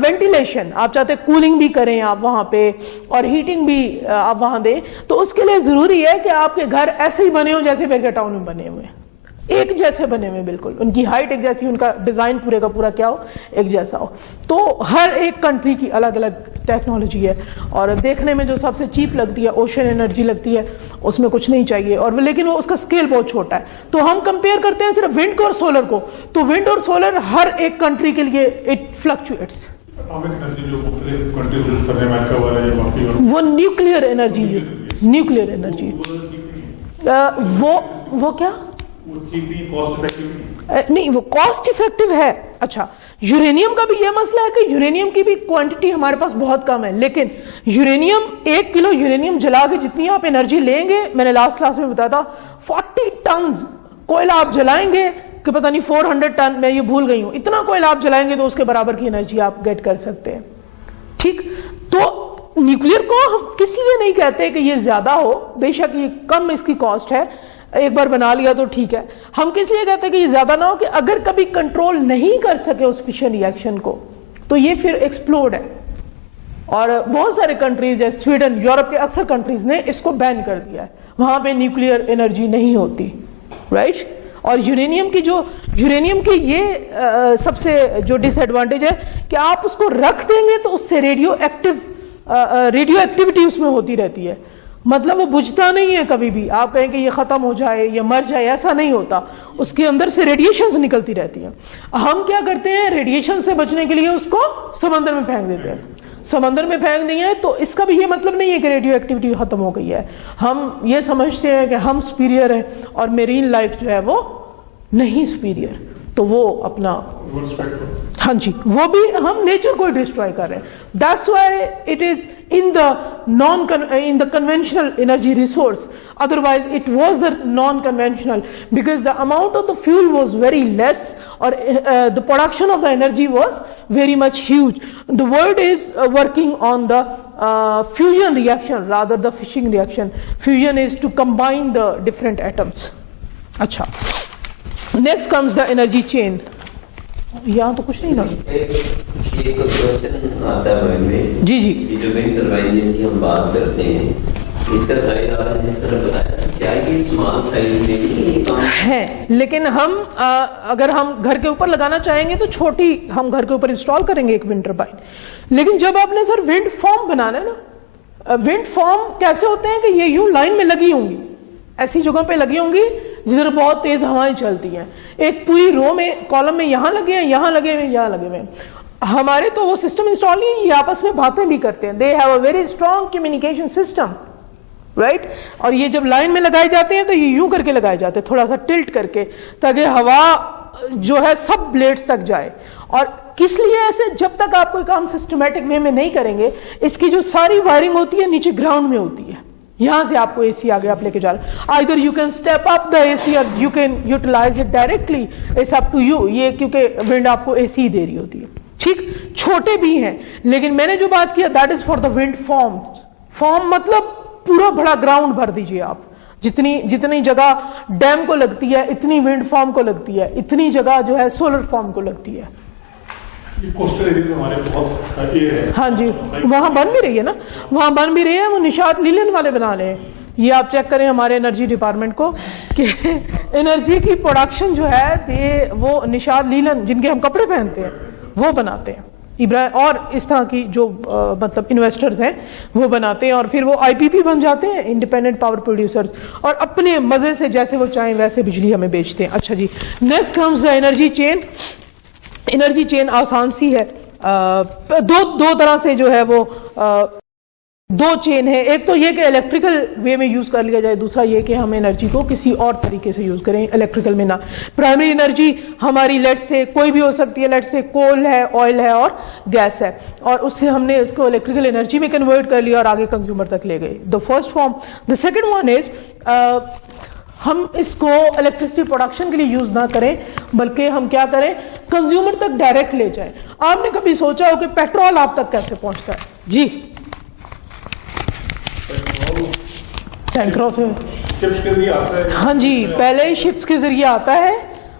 वेंटिलेशन, आप चाहते हैं कूलिंग भी करें आप वहां पे और हीटिंग भी आप वहां दें, तो उसके लिए जरूरी है कि आपके घर ऐसे ही बने हो जैसे बैरिया टाउन में बने हुए हैं, एक जैसे बने हुए, बिल्कुल उनकी हाइट एक जैसी, उनका डिजाइन पूरे का पूरा क्या हो, एक जैसा हो. तो हर एक कंट्री की अलग अलग टेक्नोलॉजी है, और देखने में जो सबसे चीप लगती है ओशन एनर्जी लगती है, उसमें कुछ नहीं चाहिए, और लेकिन वो उसका स्केल बहुत छोटा है. तो हम कंपेयर करते हैं सिर्फ विंड को और सोलर को, तो विंड और सोलर हर एक कंट्री के लिए इट फ्लक्चुएट्स. वो न्यूक्लियर एनर्जी, न्यूक्लियर एनर्जी, वो क्या नहीं, वो कॉस्ट इफेक्टिव है. अच्छा, यूरेनियम का भी ये मसला है कि यूरेनियम की भी क्वांटिटी हमारे पास बहुत कम है, लेकिन यूरेनियम 1 किलो यूरेनियम जला के जितनी आप एनर्जी लेंगे, मैंने लास्ट क्लास में बताया था 40 टन कोयला आप जलाएंगे कि पता नहीं 400 टन, मैं ये भूल गई हूं, इतना कोयला आप जलाएंगे तो उसके बराबर की एनर्जी आप गेट कर सकते हैं. ठीक, तो न्यूक्लियर को हम किस लिए नहीं कहते कि ये ज्यादा हो, बेशक ये कम इसकी कॉस्ट है, एक बार बना लिया तो ठीक है. हम किस लिए कहते हैं कि ये ज्यादा ना हो कि अगर कभी कंट्रोल नहीं कर सके उस फिशन रिएक्शन को, तो ये फिर एक्सप्लोड है. और बहुत सारे कंट्रीज जैसे स्वीडन, यूरोप के अक्सर कंट्रीज ने इसको बैन कर दिया है, वहां पे न्यूक्लियर एनर्जी नहीं होती, राइट. और यूरेनियम की ये सबसे जो डिसएडवांटेज है कि आप उसको रख देंगे तो उससे रेडियो एक्टिविटी उसमें होती रहती है, मतलब वो बुझता नहीं है कभी भी. आप कहें कि ये खत्म हो जाए या मर जाए, ऐसा नहीं होता, उसके अंदर से रेडिएशंस निकलती रहती हैं. हम क्या करते हैं, रेडिएशन से बचने के लिए उसको समंदर में फेंक देते हैं. समंदर में फेंक दिए तो इसका भी ये मतलब नहीं है कि रेडियो एक्टिविटी खत्म हो गई है. हम ये समझते हैं कि हम सुपीरियर हैं और मेरीन लाइफ जो है वो नहीं सुपीरियर, तो वो अपना, हाँ जी, वो भी हम नेचर को डिस्ट्रॉय कर रहे हैं. That's why it is in the conventional energy resource, otherwise it was the non-conventional, because the amount of the fuel was very less, or the production of the energy was very much huge. The world is working on the fusion reaction rather the fission reaction. Fusion is to combine the different atoms. अच्छा, next comes the energy chain. यहाँ तो कुछ नहीं ना. एक question आता है मन में, जी जी, ये जो विंड टर्बाइन की हम बात करते हैं, इसका साइज आपने जिस तरह बताया, क्या ये स्मॉल साइज में भी काम है, लेकिन हम अगर हम घर के ऊपर लगाना चाहेंगे तो छोटी हम घर के ऊपर इंस्टॉल करेंगे एक विंड टर्बाइन. लेकिन जब आपने सर विंड फार्म बनाना है ना, विंड फार्म कैसे होते हैं कि ये यूं लाइन में लगी होंगी, ऐसी जगहों पे लगी होंगी जिधर बहुत तेज हवाएं चलती हैं, एक पूरी रो में, कॉलम में यहां लगे हैं, यहां लगे हुए, यहां लगे हुए. हमारे तो वो सिस्टम इंस्टॉल नहीं है, ये आपस में बातें भी करते हैं. They have a very strong communication system, right. और ये जब लाइन में लगाए जाते हैं तो ये यूं करके लगाए जाते हैं, थोड़ा सा टिल्ट करके, ताकि हवा जो है सब ब्लेड्स तक जाए. और किस लिए ऐसे, जब तक आप कोई काम सिस्टमैटिक वे में नहीं करेंगे, इसकी जो सारी वायरिंग होती है नीचे ग्राउंड में होती है. यहां से आपको एसी आगे आप लेके जा रहे हैं, either you can step up the AC और you can utilize it directly, it's up to you. ये क्योंकि विंड आपको एसी दे रही होती है. ठीक, छोटे भी हैं, लेकिन मैंने जो बात किया that is for the wind form. Form मतलब पूरा बड़ा ग्राउंड भर दीजिए आप, जितनी जगह डैम को लगती है इतनी विंड फार्म को लगती है, इतनी जगह जो है सोलर फार्म को लगती है। ये कोस्टल एरिया हमारे बहुत एयर है। हाँ जी, वहां बन भी रही है ना, वहां बन भी रही है, वो निशात लीलन वाले बना रहे हैं। ये आप चेक करें हमारे एनर्जी डिपार्टमेंट को कि एनर्जी की प्रोडक्शन जो है वो निशात लीलन जिनके हम कपड़े पहनते हैं वो बनाते हैं, इब्राहिम और इस तरह की जो मतलब इन्वेस्टर्स हैं वो बनाते हैं, और फिर वो आईपीपी बन जाते हैं, इंडिपेंडेंट पावर प्रोड्यूसर्स, और अपने मजे से जैसे वो चाहें वैसे बिजली हमें बेचते हैं। अच्छा जी, next comes the energy chain. Energy chain आसान सी है, दो तरह से जो है वो दो चेन है। एक तो ये कि इलेक्ट्रिकल वे में यूज कर लिया जाए, दूसरा ये कि हम एनर्जी को किसी और तरीके से यूज करें, इलेक्ट्रिकल में ना। प्राइमरी एनर्जी हमारी लेट से कोई भी हो सकती है, लेट से कोल है, ऑयल है और गैस है, और उससे हमने इसको इलेक्ट्रिकल एनर्जी में कन्वर्ट कर लिया और आगे कंज्यूमर तक ले गए। The first form. The second one is हम इसको इलेक्ट्रिसिटी प्रोडक्शन के लिए यूज ना करें, बल्कि हम क्या करें, कंज्यूमर तक डायरेक्ट ले जाएं। आपने कभी सोचा हो कि पेट्रोल आप तक कैसे पहुंचता है? जी, टैंकरों से, शिप्स के जरिए आता है। हाँ जी, पहले शिप्स के जरिए आता है,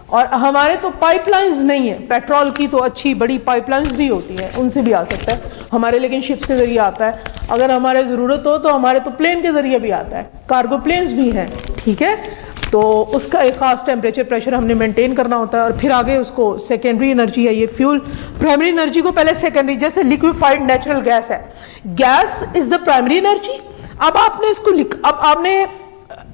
और हमारे तो पाइपलाइंस नहीं है। पेट्रोल की तो अच्छी बड़ी पाइपलाइंस भी होती हैं, उनसे भी आ सकता है हमारे, लेकिन शिप्स के जरिए आता है। अगर हमारे ज़रूरत हो तो हमारे तो प्लेन के जरिए भी आता है, कार्गो प्लेन्स भी हैं, ठीक है। तो उसका एक खास टेम्परेचर प्रेशर हमने मेंटेन करना होता है, और फिर आगे उसको सेकेंडरी एनर्जी है ये फ्यूल। प्राइमरी एनर्जी को पहले सेकेंडरी, जैसे लिक्विफाइड नेचुरल गैस है, gas is the primary energy. अब आपने इसको अब आपने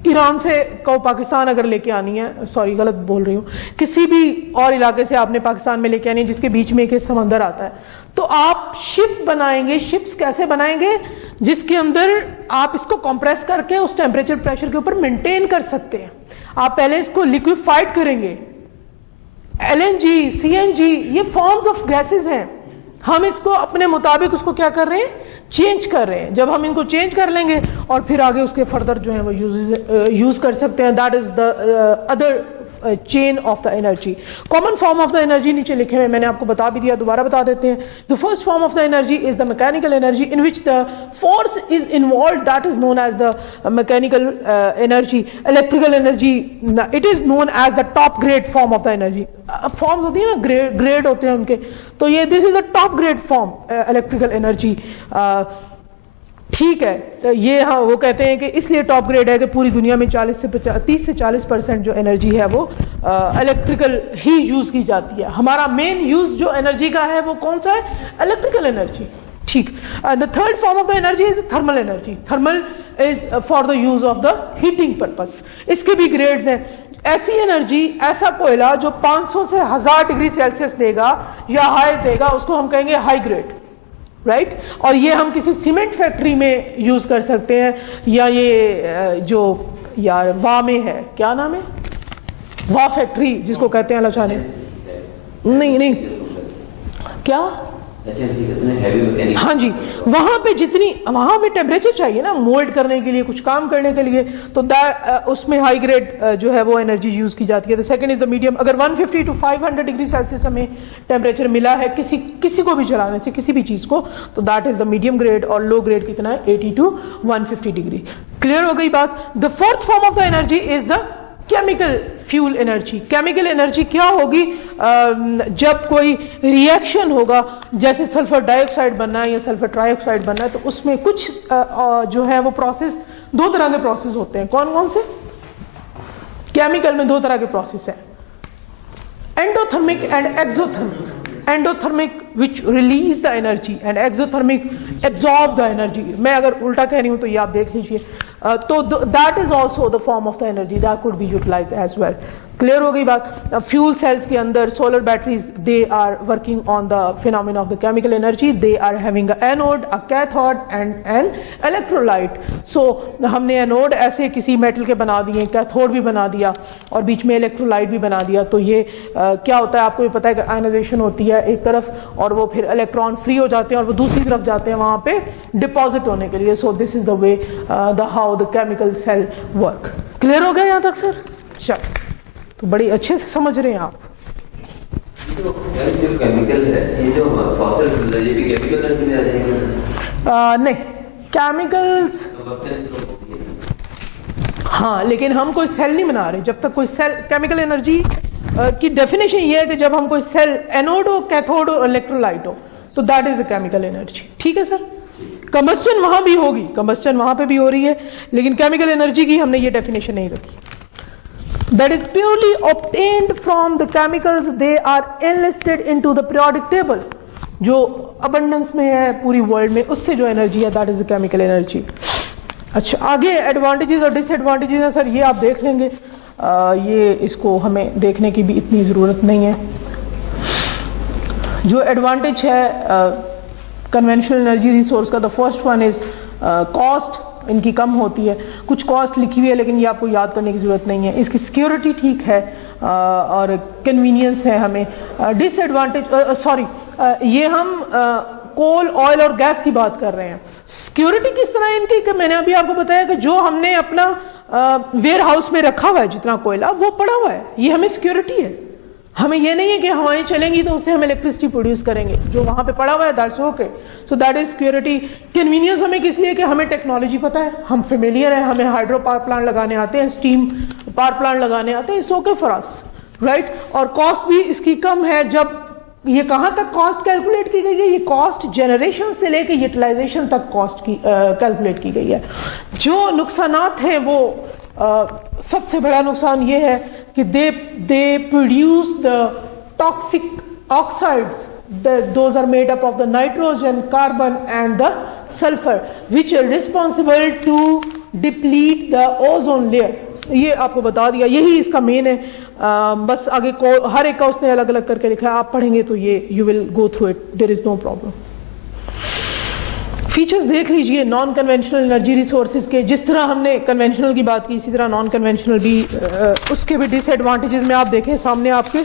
ईरान से कहो पाकिस्तान अगर लेके आनी है, सॉरी गलत बोल रही हूँ, किसी भी और इलाके से आपने पाकिस्तान में लेके आनी है जिसके बीच में एक समंदर आता है, तो आप शिप बनाएंगे। शिप्स कैसे बनाएंगे? जिसके अंदर आप इसको कंप्रेस करके उस टेम्परेचर प्रेशर के ऊपर मेंटेन कर सकते हैं। आप पहले इसको लिक्विफाइड करेंगे, एलएनजी, सीएनजी, ये फॉर्म्स ऑफ गैसेस हैं। हम इसको अपने मुताबिक उसको क्या कर रहे हैं, चेंज कर रहे हैं। जब हम इनको चेंज कर लेंगे और फिर आगे उसके फर्दर जो है वो यूज कर सकते हैं। That is the other chain of the energy. Common form of the energy नीचे लिखे हुए, मैंने आपको बता भी दिया, दोबारा बता देते हैं। The first form of the energy is the mechanical energy in which the force is involve, that is known as the mechanical energy. Electrical energy, it is known as the top grade form of the energy. Form होती है ना, grade होते हैं उनके, तो ये this is the top grade form electrical energy, ठीक है। ये हाँ, वो कहते हैं कि इसलिए टॉप ग्रेड है कि पूरी दुनिया में 30 से 40% जो एनर्जी है वो इलेक्ट्रिकल ही यूज की जाती है। हमारा मेन यूज जो एनर्जी का है वो कौन सा है? इलेक्ट्रिकल एनर्जी, ठीक। The third form of the energy is thermal energy. Thermal is for the use of the heating purpose. इसके भी ग्रेड्स हैं। ऐसी एनर्जी, ऐसा कोयला जो 500 से 1000 डिग्री सेल्सियस देगा या हाई देगा, उसको हम कहेंगे हाई ग्रेड, राइट। और ये हम किसी सीमेंट फैक्ट्री में यूज कर सकते हैं, या ये जो यार वाह में है, क्या नाम है, वाह फैक्ट्री जिसको कहते हैं, अल्लाह जाने, नहीं क्या, हाँ जी, वहां पे वहां पे टेम्परेचर चाहिए ना मोल्ड करने के लिए, कुछ काम करने के लिए, तो उसमें हाई ग्रेड जो है वो एनर्जी यूज की जाती है। The second is the medium. अगर 150 to 500 डिग्री सेल्सियस हमें टेम्परेचर मिला है किसी को भी चलाने से, किसी भी चीज को, तो that is the medium grade. और लो ग्रेड कितना है? 80 to 150 डिग्री। क्लियर हो गई बात। The fourth form of the energy is the chemical fuel energy. Chemical energy क्या होगी? जब कोई रिएक्शन होगा, जैसे सल्फर डाइऑक्साइड बनना है या सल्फर ट्राइऑक्साइड बनना है, तो उसमें कुछ जो है वो प्रोसेस, दो तरह के प्रोसेस होते हैं। कौन कौन से? केमिकल में दो तरह के प्रोसेस है, endothermic and exothermic. Endothermic which release the energy and exothermic absorb the energy. मैं अगर उल्टा कह रही हूं तो ये आप देख लीजिए। तो that is also the form of the energy that could be utilize as well. Clear हो गई बात। फ्यूल सेल्स के अंदर solar batteries, they are working on the phenomena of the chemical energy. They are having a anode, a cathode and an electrolyte. So हमने anode ऐसे किसी metal के बना दिए, कैथोड भी बना दिया और बीच में इलेक्ट्रोलाइट भी बना दिया। तो ये क्या होता है, आपको भी पता है कि आयनाइजेशन होती है एक तरफ, और वो फिर इलेक्ट्रॉन फ्री हो जाते हैं और वो दूसरी तरफ जाते हैं वहां पे डिपॉजिट होने के लिए। So this is the way the how the chemical cell work. Clear हो गया यहां तक सर? चलो, तो बड़ी अच्छे से समझ रहे हैं आप। जो केमिकल है, ये जो फॉसिल फ्यूल है, ये भी केमिकल एनर्जी में आ जाएगा? नहीं, केमिकल्स, हाँ, लेकिन हम कोई सेल नहीं बना रहे जब तक कोई सेल। केमिकल एनर्जी की डेफिनेशन ये है कि जब हम कोई सेल एनोड हो, कैथोड हो, इलेक्ट्रोलाइट हो, तो that is a chemical energy. ठीक है सर, कंबस्टन वहां भी होगी, कंबस्टन वहां पे भी हो रही है, लेकिन केमिकल एनर्जी की हमने ये डेफिनेशन नहीं रखी। That is purely obtained from the chemicals, they are enlisted into the periodic table, जो अबंडेंस में है पूरी वर्ल्ड में, उससे जो एनर्जी है that is a chemical energy. अच्छा, आगे एडवांटेजेस और डिसएडवांटेजेस है सर, ये आप देख लेंगे, ये इसको हमें देखने की भी इतनी ज़रूरत नहीं है। जो एडवांटेज है कन्वेंशनल एनर्जी रिसोर्स का, the first one is cost, इनकी कम होती है, कुछ कॉस्ट लिखी हुई है लेकिन ये आपको याद करने की ज़रूरत नहीं है। इसकी सिक्योरिटी ठीक है और कन्वीनियंस है हमें। डिसएडवांटेज सॉरी, ये हम कोल, ऑयल और गैस की बात कर रहे हैं। सिक्योरिटी किस तरह है इनकी, कि मैंने अभी आपको बताया कि जो हमने अपना वेयर हाउस में रखा हुआ है जितना कोयला, वो पड़ा हुआ है, ये हमें सिक्योरिटी है। हमें ये नहीं है कि हवाएं चलेंगी तो उससे हम इलेक्ट्रिसिटी प्रोड्यूस करेंगे, जो वहां पे पड़ा हुआ है that's okay, so that is security. Convenience हमें किस लिए, कि हमें टेक्नोलॉजी पता है, हम फेमिलियर है, हमें हाइड्रो पावर प्लांट लगाने आते हैं, स्टीम पावर प्लांट लगाने आते हैं, it's okay for us, right. और कॉस्ट भी इसकी कम है। जब ये कहां तक कॉस्ट कैलकुलेट की गई है, ये कॉस्ट जनरेशन से लेकर यूटिलाइजेशन तक कॉस्ट की कैलकुलेट की गई है। जो नुकसानात हैं वो सबसे बड़ा नुकसान ये है कि they produce the toxic oxides, those are made up of the nitrogen, carbon and the sulphur, which are responsible to deplete the ozone layer. ये आपको बता दिया, यही इसका मेन है। बस आगे को हर एक का उसने अलग अलग करके लिखा है, आप पढ़ेंगे तो ये you will go through it, there is no problem. Features देख लीजिए नॉन कन्वेंशनल एनर्जी रिसोर्सेज के, जिस तरह हमने कन्वेंशनल की बात की इसी तरह नॉन कन्वेंशनल भी, उसके भी डिसएडवांटेजेस में आप देखें सामने आपके।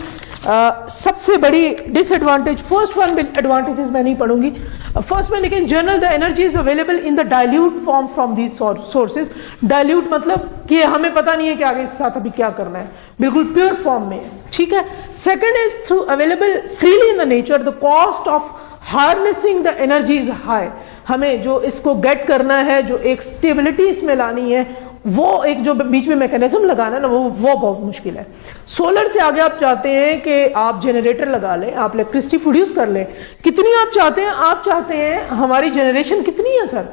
सबसे बड़ी डिसएडवांटेज, फर्स्ट वन एडवांटेजेस मैं नहीं पढ़ूंगी, फर्स्ट में, लेकिन general the energy is available in the dilute form from these sources. Dilute मतलब कि हमें पता नहीं है कि आगे इसके साथ अभी क्या करना है, बिल्कुल प्योर फॉर्म में, ठीक है। Second is through available freely in the nature, the cost of harnessing the energy is high. हमें जो इसको गेट करना है, जो एक स्टेबिलिटी इसमें लानी है, वो एक जो बीच में मैकेनिज्म लगाना है ना, वो बहुत मुश्किल है। सोलर से आगे आप चाहते हैं कि आप जनरेटर लगा लें, आप इलेक्ट्रिसिटी प्रोड्यूस कर लें। कितनी आप चाहते हैं? आप चाहते हैं हमारी जनरेशन कितनी है सर?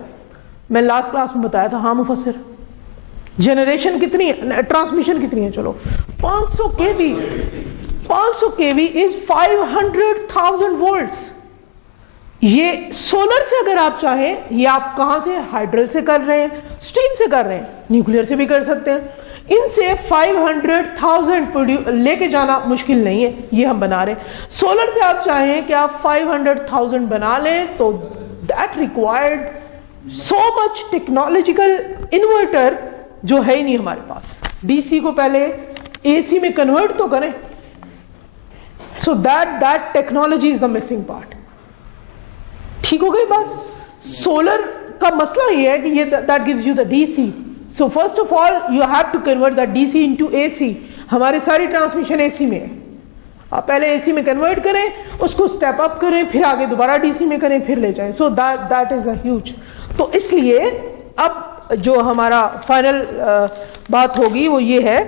मैं लास्ट क्लास में बताया था, हाँ मुफस्सिर, जनरेशन कितनी है, ट्रांसमिशन कितनी है? चलो 500 केवी, 500 केवी इज 500,000 वोल्ट्स। ये सोलर से अगर आप चाहें, ये आप कहां से, हाइड्रल से कर रहे हैं, स्टीम से कर रहे हैं, न्यूक्लियर से भी कर सकते हैं। इनसे 500,000 लेके जाना मुश्किल नहीं है, ये हम बना रहे हैं। सोलर से आप चाहें कि आप 500,000 बना लें तो that required so much technological inverter जो है ही नहीं हमारे पास। डीसी को पहले एसी में कन्वर्ट तो करें, so that technology is the missing part. ठीक हो गई बात? सोलर का मसला ये है कि ये that gives you the DC, so first of all you have to convert that DC into AC. हमारी सारी ट्रांसमिशन एसी में है, आप पहले एसी में कन्वर्ट करें, उसको स्टेप अप करें, फिर आगे दोबारा डीसी में करें, फिर ले जाएं। सो दैट इज अ ह्यूज। तो इसलिए अब जो हमारा फाइनल बात होगी वो ये है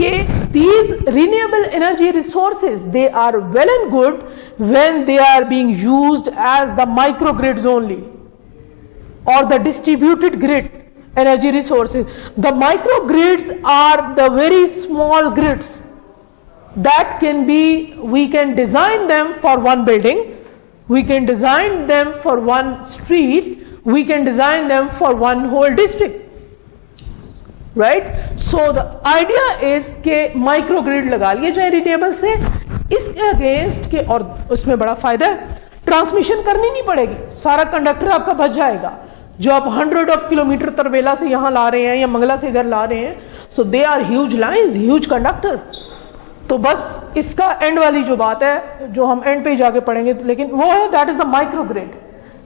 कि these renewable energy resources, they are well and good when they are being used as the microgrids only or the distributed grid energy resources. The microgrids are the very small grids that can be, we can design them for one building, we can design them for one street, we can design them for one whole district. Right, so the idea is के micro grid लगा लिए जाए renewable से, इसके against के, और उसमें बड़ा फायदा है, ट्रांसमिशन करनी नहीं पड़ेगी, सारा कंडक्टर आपका बच जाएगा। जो आप 100 ऑफ किलोमीटर तरबेला से यहां ला रहे हैं या मंगला से इधर ला रहे हैं, so they are huge lines, huge conductor. तो बस इसका एंड वाली जो बात है, जो हम एंड पे जाके पढ़ेंगे, लेकिन वो है that is the micro grid,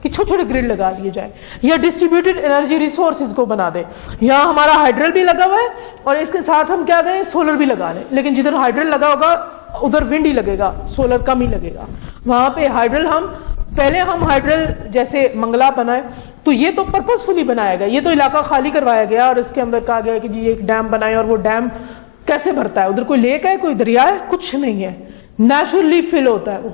कि छोटे छोटे ग्रिड लगा दिए जाए, या डिस्ट्रीब्यूटेड एनर्जी रिसोर्सेज को बना दे। यहाँ हमारा हाइड्रल भी लगा हुआ है और इसके साथ हम क्या करें, सोलर भी लगा लें, लेकिन जिधर हाइड्रल लगा होगा उधर विंड ही लगेगा, सोलर कम ही लगेगा। वहां पे हाइड्रल हम पहले हम हाइड्रल जैसे मंगला बनाए तो ये तो पर्पसफुली बनाया गया, ये तो इलाका खाली करवाया गया और इसके अंदर कहा गया कि जी एक डैम बनाए, और वो डैम कैसे भरता है? उधर कोई लेक है, कोई दरिया है, कुछ नहीं है, नेचुरली फिल होता है वो,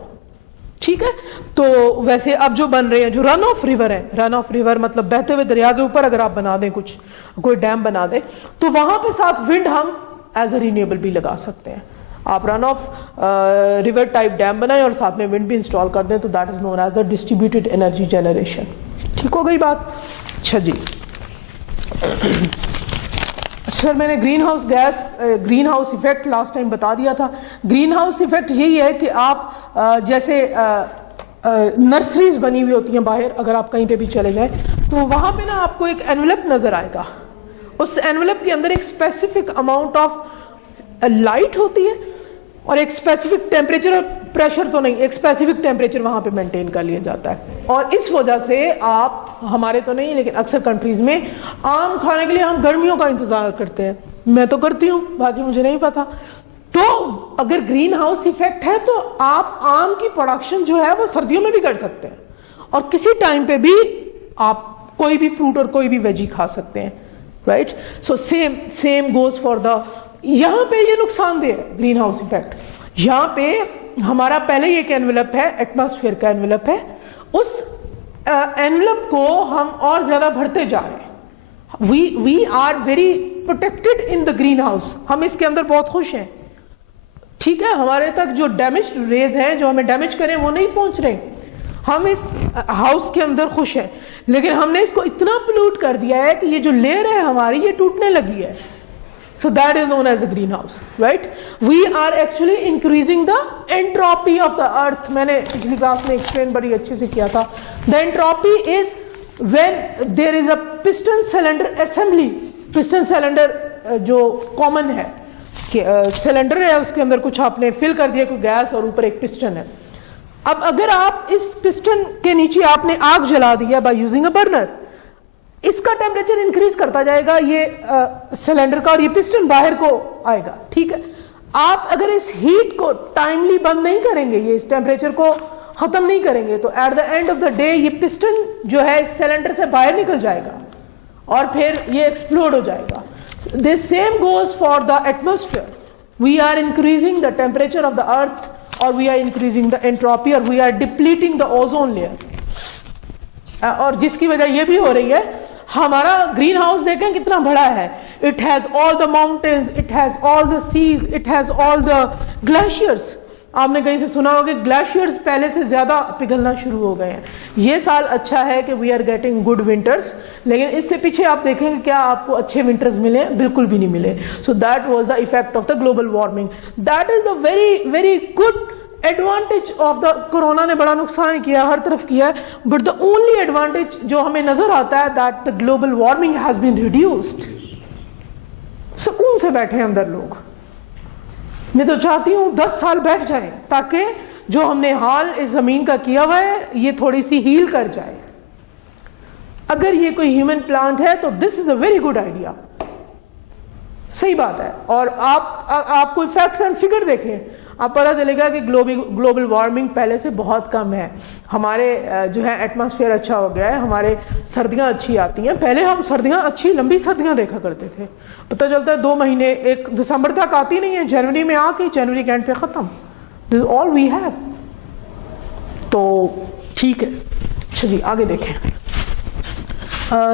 ठीक है। तो वैसे अब जो बन रहे हैं, जो रन ऑफ रिवर है, रन ऑफ रिवर मतलब बहते हुए दरिया के ऊपर अगर आप बना दें कुछ, कोई डैम बना दें, तो वहां पे साथ विंड हम एज अ रिन्यूएबल भी लगा सकते हैं। आप run of river type dam बनाएं और साथ में विंड भी इंस्टॉल कर दें, तो that is known as the distributed energy generation. ठीक हो गई बात? अच्छा जी। सर मैंने greenhouse gas, greenhouse effect last time बता दिया था। ग्रीन हाउस इफेक्ट यही है कि आप जैसे नर्सरीज बनी हुई होती हैं बाहर, अगर आप कहीं पे भी चले जाएं तो वहां पे ना आपको एक एनवेलप नजर आएगा, उस एनवेलप के अंदर एक स्पेसिफिक अमाउंट ऑफ लाइट होती है और एक स्पेसिफिक टेम्परेचर और प्रेशर तो नहीं, एक स्पेसिफिक टेम्परेचर वहां पे मेंटेन कर लिया जाता है। और इस वजह से आप, हमारे तो नहीं लेकिन अक्सर कंट्रीज में आम खाने के लिए हम गर्मियों का इंतजार करते हैं, मैं तो करती हूँ, बाकी मुझे नहीं पता। तो अगर ग्रीन हाउस इफेक्ट है तो आप आम की प्रोडक्शन जो है वो सर्दियों में भी कर सकते हैं और किसी टाइम पे भी आप कोई भी फ्रूट और कोई भी वेजी खा सकते हैं, right. So same goes for the, यहां पे ये नुकसानदेह है ग्रीन हाउस इफेक्ट। यहां पे हमारा पहले ही एक एनवेलप है, एटमॉस्फेयर का एनवेलप है, उस एनवेलप को हम और ज्यादा भरते जा रहे हैं। We are very protected in the greenhouse, हम इसके अंदर बहुत खुश हैं, ठीक है। हमारे तक जो डैमेज रेज हैं, जो हमें डैमेज करें, वो नहीं पहुंच रहे, हम इस हाउस के अंदर खुश हैं। लेकिन हमने इसको इतना पोल्यूट कर दिया है कि ये जो लेयर है हमारी, ये टूटने लगी है। So that is known as a greenhouse, right? We are actually increasing the entropy of the earth. मैंने पिछली क्लास में एक्सप्लेन बड़ी अच्छे से किया था। The entropy is when there is a piston cylinder assembly. Piston cylinder जो common है कि सिलेंडर है, उसके अंदर कुछ आपने फिल कर दिया, कोई गैस, और ऊपर एक पिस्टन है। अब अगर आप इस पिस्टन के नीचे आपने आग जला दिया बाय यूजिंग अ बर्नर, इसका टेम्परेचर इंक्रीज करता जाएगा ये सिलेंडर का, और ये पिस्टन बाहर को आएगा, ठीक है। आप अगर इस हीट को टाइमली बंद नहीं करेंगे, ये इस टेम्परेचर को खत्म नहीं करेंगे, तो at the end of the day ये पिस्टन जो है इस सिलेंडर से बाहर निकल जाएगा और फिर ये एक्सप्लोड हो जाएगा। This same goes for the atmosphere. We are increasing the temperature of the earth, और we are increasing the entropy, और we are depleting the ozone layer. और जिसकी वजह ये भी हो रही है, हमारा ग्रीन हाउस देखें कितना बड़ा है, it has all the mountains, it has all the seas, it has all the glaciers. आपने कहीं से सुना होगा ग्लेशियर्स पहले से ज्यादा पिघलना शुरू हो गए हैं। ये साल अच्छा है कि we are getting good winters, लेकिन इससे पीछे आप देखेंगे क्या आपको अच्छे विंटर्स मिले? बिल्कुल भी नहीं मिले। So that was the effect of the global warming. That is a very very good advantage of the, corona ने बड़ा नुकसान किया, हर तरफ किया, बट द ओनली एडवांटेज जो हमें नजर आता है that the global warming has been reduced. सुकून से बैठे अंदर लोग। मैं तो चाहती हूं 10 साल बैठ जाए ताकि जो हमने हाल इस जमीन का किया हुआ है ये थोड़ी सी हील कर जाए। अगर ये कोई ह्यूमन प्लांट है तो this is a very good idea, सही बात है। और आप कोई फैक्ट्स एंड फिगर देखें, आप पता चलेगा कि ग्लोबल वार्मिंग पहले से बहुत कम है। हमारे जो है एटमॉस्फेयर अच्छा हो गया है, हमारे सर्दियां अच्छी आती हैं। पहले हम सर्दियां अच्छी लंबी सर्दियां देखा करते थे, पता चलता है 2 महीने, 1 दिसंबर तक आती नहीं है, जनवरी में आके जनवरी के एंड पे खत्म। This is all we have. तो ठीक है, चलिए आगे देखें।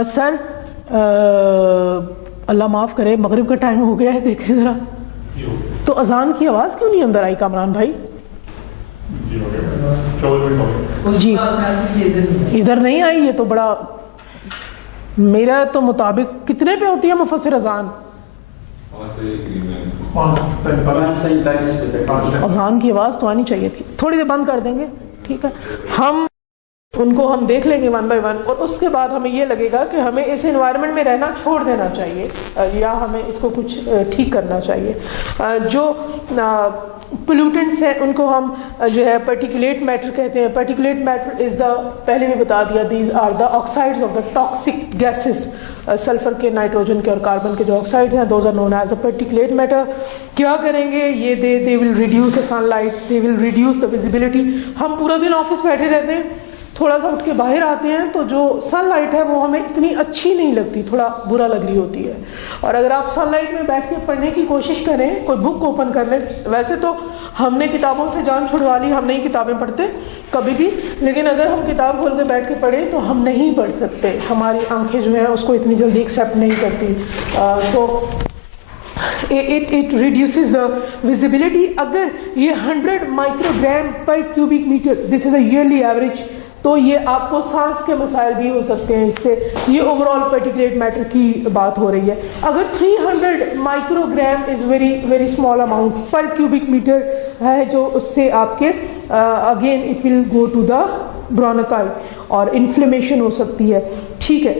सर अल्लाह माफ करे, मगरिब का टाइम हो गया है, देखें जरा। तो अजान की आवाज क्यों नहीं अंदर आई कामरान भाई? जी इधर नहीं आई, ये तो बड़ा, मेरा तो मुताबिक कितने पे होती है मुफस्सिर अजान? अजान की आवाज तो आनी चाहिए थी। थोड़ी देर बंद कर देंगे, ठीक है। हम उनको हम देख लेंगे 1 बाय 1, और उसके बाद हमें ये लगेगा कि हमें इस एनवायरनमेंट में रहना छोड़ देना चाहिए या हमें इसको कुछ ठीक करना चाहिए। जो पोल्यूटेंट्स हैं उनको हम जो है पार्टिकुलेट मैटर कहते हैं। पार्टिकुलेट मैटर इज द, पहले भी बता दिया, these are the oxides of the toxic gases. Sulphur के, नाइट्रोजन के और कार्बन के जो ऑक्साइड्स हैं, those are known as a particulate matter. क्या करेंगे ये? They will reduce the sunlight, they will reduce the visibility. हम पूरा दिन ऑफिस बैठे रहते हैं, थोड़ा सा उठ के बाहर आते हैं तो जो सनलाइट है वो हमें इतनी अच्छी नहीं लगती, थोड़ा बुरा लग रही होती है। और अगर आप सनलाइट में बैठ के पढ़ने की कोशिश करें, कोई बुक ओपन कर लें, वैसे तो हमने किताबों से जान छुड़वा ली, हम नहीं किताबें पढ़ते कभी भी, लेकिन अगर हम किताब खोल के बैठ के पढ़ें तो हम नहीं पढ़ सकते, हमारी आंखें जो है उसको इतनी जल्दी एक्सेप्ट नहीं करती। तो it reduces the visibility। अगर ये 100 microgram per cubic metre, this is a yearly average, तो ये आपको सांस के मसाइल भी हो सकते हैं इससे। ये ओवरऑल पार्टिकुलेट मैटर की बात हो रही है। अगर 300 microgram is very small amount per cubic metre है, जो उससे आपके again it will go to the bronchi और इन्फ्लेमेशन हो सकती है, ठीक है।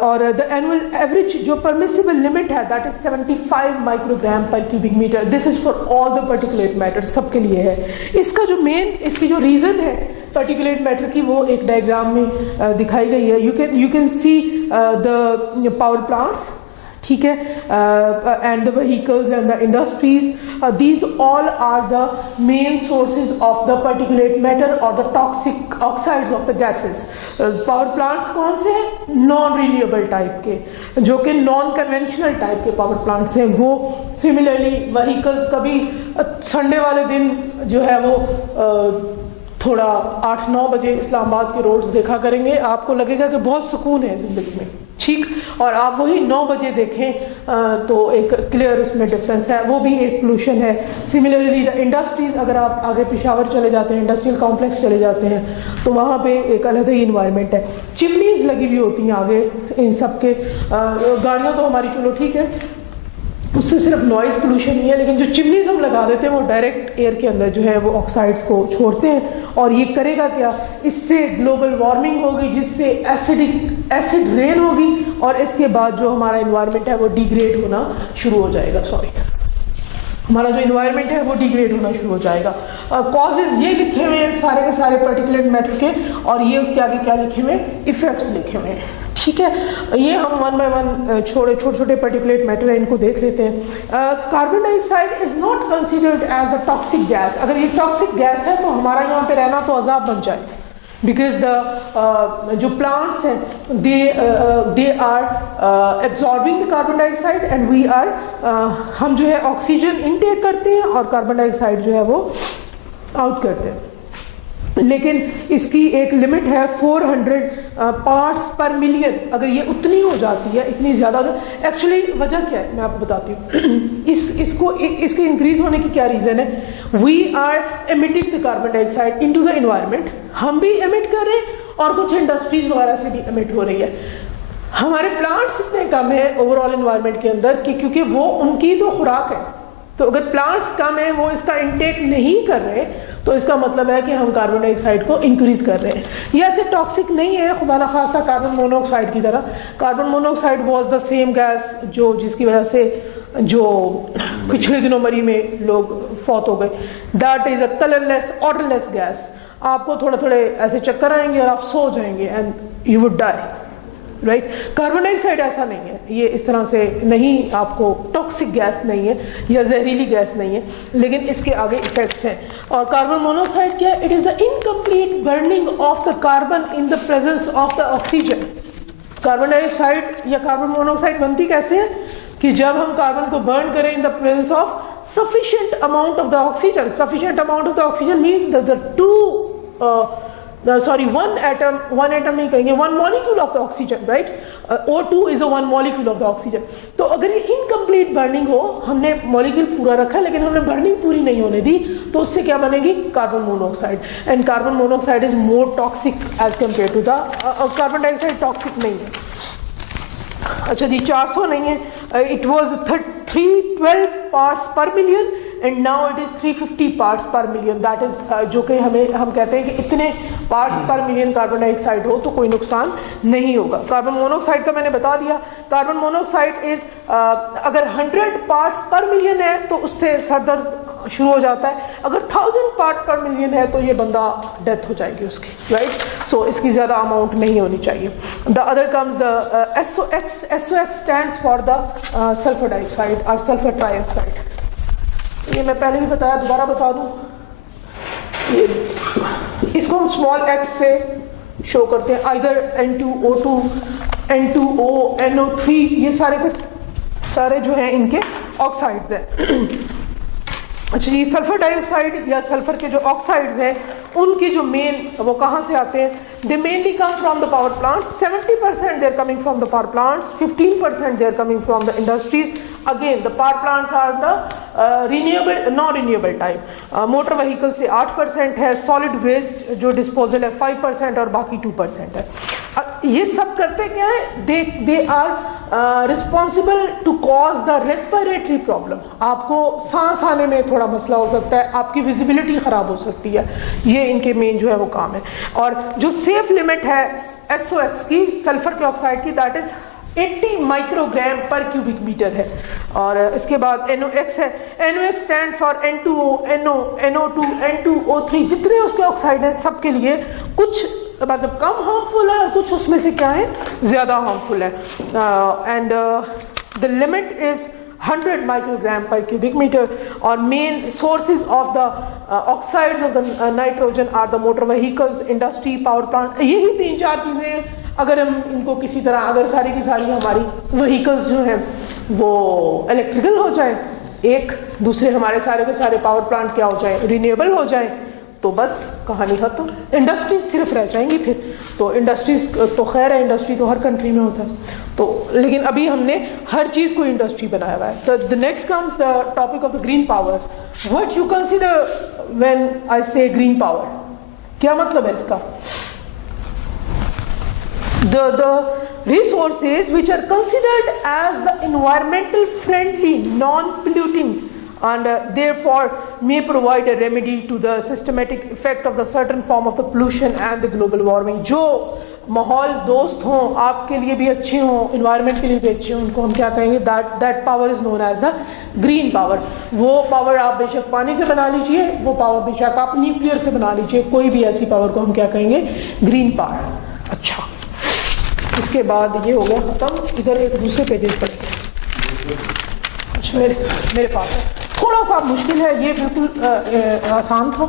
और द एनुअल एवरेज जो परमिसिबल लिमिट है that is 75 microgram per cubic metre. This is for all the particulate matter, सबके लिए है। इसका जो इसकी जो रीजन है पार्टिकुलेट मैटर की, वो एक डायग्राम में दिखाई गई है। You can see the power plants, ठीक है, and the vehicles and the industries, these all are the main sources of the particulate matter और the toxic oxides of the gases. Power plants कौन से हैं? नॉन रिन्यूएबल टाइप के, जो कि non conventional type के पावर प्लांट्स हैं वो। सिमिलरली व्हीकल्स, कभी संडे वाले दिन जो है वो थोड़ा 8-9 बजे इस्लामाबाद के रोड्स देखा करेंगे, आपको लगेगा कि बहुत सुकून है ज़िंदगी में, ठीक। और आप वही 9 बजे देखें तो एक क्लियर उसमें डिफरेंस है, वो भी एक पोल्यूशन है। सिमिलरली द इंडस्ट्रीज, अगर आप आगे पेशावर चले जाते हैं, इंडस्ट्रियल कॉम्प्लेक्स चले जाते हैं, तो वहाँ पे एक अलग ही इन्वायरमेंट है। चिमनीज लगी हुई होती हैं आगे इन सब के। गाड़ियाँ तो हमारी चलो ठीक है, उससे सिर्फ नॉइज पोल्यूशन नहीं है, लेकिन जो चिमनीज हम लगा देते हैं वो डायरेक्ट एयर के अंदर जो है वो ऑक्साइड्स को छोड़ते हैं। और ये करेगा क्या? इससे ग्लोबल वार्मिंग होगी, जिससे एसिड रेन होगी, और इसके बाद जो हमारा इन्वायरमेंट है वो डिग्रेड होना शुरू हो जाएगा। हमारा जो इन्वायरमेंट है वो डिग्रेड होना शुरू हो जाएगा। कॉजेज ये लिखे हुए हैं सारे के सारे पार्टिकुलेट मैटर के, और ये उसके आगे क्या लिखे हुए हैं? इफेक्ट्स लिखे हुए हैं, ठीक है। ये हम वन बाय वन छोटे छोटे पार्टिकुलेट मैटर है, इनको देख लेते हैं। Carbon dioxide is not considered as a toxic gas. अगर ये टॉक्सिक गैस है तो हमारा यहाँ पे रहना तो अजाब बन जाए, बिकॉज द जो प्लांट्स हैं they are absorbing the carbon dioxide and we are, हम जो है ऑक्सीजन इनटेक करते हैं और कार्बन डाइऑक्साइड जो है वो आउट करते हैं। लेकिन इसकी एक लिमिट है 400 पार्ट्स पर मिलियन। अगर ये उतनी हो जाती है, इतनी ज़्यादा, एक्चुअली वजह क्या है मैं आपको बताती हूँ। इसके इंक्रीज होने की क्या रीज़न है? We are emitting the carbon dioxide into the environment. हम भी एमिट कर रहे हैं और कुछ इंडस्ट्रीज वगैरह से भी एमिट हो रही है। हमारे प्लांट्स इतने कम है ओवरऑल एनवायरनमेंट के अंदर कि क्योंकि वो उनकी तो खुराक है, तो अगर प्लांट्स कम है, वो इसका इंटेक नहीं कर रहे, तो इसका मतलब है कि हम कार्बन डाइऑक्साइड को इंक्रीज कर रहे हैं। ये ऐसे टॉक्सिक नहीं है खुदा न खासा कार्बन मोनोऑक्साइड की तरह। Carbon monoxide was the same gas जिसकी वजह से जो पिछले दिनों मरी में लोग फौत हो गए। That is a colourless odourless gas. आपको थोड़े ऐसे चक्कर आएंगे और आप सो जाएंगे and you would die, right. Carbon dioxide ऐसा नहीं है, ये इस तरह से नहीं, आपको टॉक्सिक गैस नहीं है या जहरीली गैस नहीं है, लेकिन इसके आगे इफेक्ट्स हैं। और कार्बन मोनोऑक्साइड क्या है? It is the incomplete burning of the carbon in the presence of the oxygen. Carbon dioxide या कार्बन मोनोऑक्साइड बनती कैसे है? कि जब हम कार्बन को बर्न करें in the presence of sufficient amount of the oxygen. Sufficient amount of the oxygen means that the one atom नहीं कहेंगे, one molecule of the oxygen, right? O2 is the one molecule of the oxygen. तो अगर ये incomplete burning हो, हमने molecule पूरा रखा लेकिन हमने burning पूरी नहीं होने दी, तो उससे क्या बनेगी? Carbon monoxide. And carbon monoxide is more toxic as compared to the carbon dioxide toxic नहीं है। अच्छा जी, 400 नहीं है। इट वॉज 312 पार्ट्स पर million and now it is 350 parts पर मिलियन। दैट इज जो कि हम कहते हैं कि इतने पार्ट्स पर मिलियन कार्बन डाइऑक्साइड हो तो कोई नुकसान नहीं होगा। कार्बन मोनोऑक्साइड का मैंने बता दिया। कार्बन मोनोऑक्साइड इज अगर 100 पार्ट्स पर मिलियन है तो उससे सर दर्द शुरू हो जाता है। अगर 1000 पार्ट पर मिलियन है तो ये बंदा डेथ हो जाएगी उसकी, राइट। सो इसकी ज्यादा अमाउंट नहीं होनी चाहिए। The other comes the SOx stands for the sulphur dioxide और सल्फर ट्राइऑक्साइड। ये मैं पहले भी बताया, दोबारा बता दूं। इसको हम स्मॉल x से शो करते हैं, आइदर N2O2, N2O, NO3, ये सारे के सारे जो हैं इनके ऑक्साइड्स हैं। अच्छा, ये सल्फर डाइऑक्साइड या सल्फर के जो ऑक्साइड्स हैं उनकी जो मेन वो कहाँ से आते हैं? They mainly come from the power plants, 70% they are coming from the power plants, 15% they are coming from the industries. Again the power plants are the renewable, non renewable type. Motor vehicle से 8% है, solid waste जो disposal है 5% और बाकी 2% है। ये सब करते क्या है? They are responsible to cause the respiratory problem. आपको सांस आने में थोड़ा मसला हो सकता है, आपकी विजिबिलिटी खराब हो सकती है, ये इनके मेन जो है वो काम है। और जो सेफ लिमिट है SOx की, सल्फर के ऑक्साइड की, that is 80 microgram per cubic metre है। और इसके बाद NOx है, NOx stand for N2O, NO, NO2, N2O3, जितने उसके ऑक्साइड हैं सबके लिए कुछ मतलब कम हार्मफुल है और कुछ उसमें से क्या है ज्यादा हार्मफुल है। And the limit is 100 microgram per cubic metre. और main sources of the oxides of the nitrogen are the motor vehicles, industry, power plant. यही 3-4 चीजें हैं। अगर हम इनको किसी तरह, अगर सारी की सारी हमारी व्हीकल्स जो हैं वो इलेक्ट्रिकल हो जाए, एक दूसरे हमारे सारे के सारे पावर प्लांट क्या हो जाए, रिन्यूएबल हो जाए, तो बस कहानी खत्म। इंडस्ट्रीज सिर्फ रह जाएंगी फिर तो। इंडस्ट्रीज तो खैर है, इंडस्ट्री तो हर कंट्री में होता है तो, लेकिन अभी हमने हर चीज को इंडस्ट्री बनाया हुआ है। तो the next comes the topic of the green power. What you consider when I से ग्रीन पावर? क्या मतलब है इसका? the resources which are considered as the environmental friendly, non-polluting, and therefore may provide a remedy to the systematic effect of the certain form of the pollution and the global warming। जो माहौल दोस्त हों, आपके लिए भी अच्छे हों, environment के लिए भी अच्छे हों, उनको हम क्या कहेंगे? That power is known as the green power. वो पावर आप बेशक पानी से बना लीजिए, वो पावर बेशक आप न्यूक्लियर से बना लीजिए, कोई भी ऐसी पावर को हम क्या कहेंगे? Green power. अच्छा, इसके बाद ये हो गया खत्म। इधर एक दूसरे पेजेस पर अच्छा मेरे पास है, थोड़ा सा मुश्किल है ये, बिल्कुल आसान था,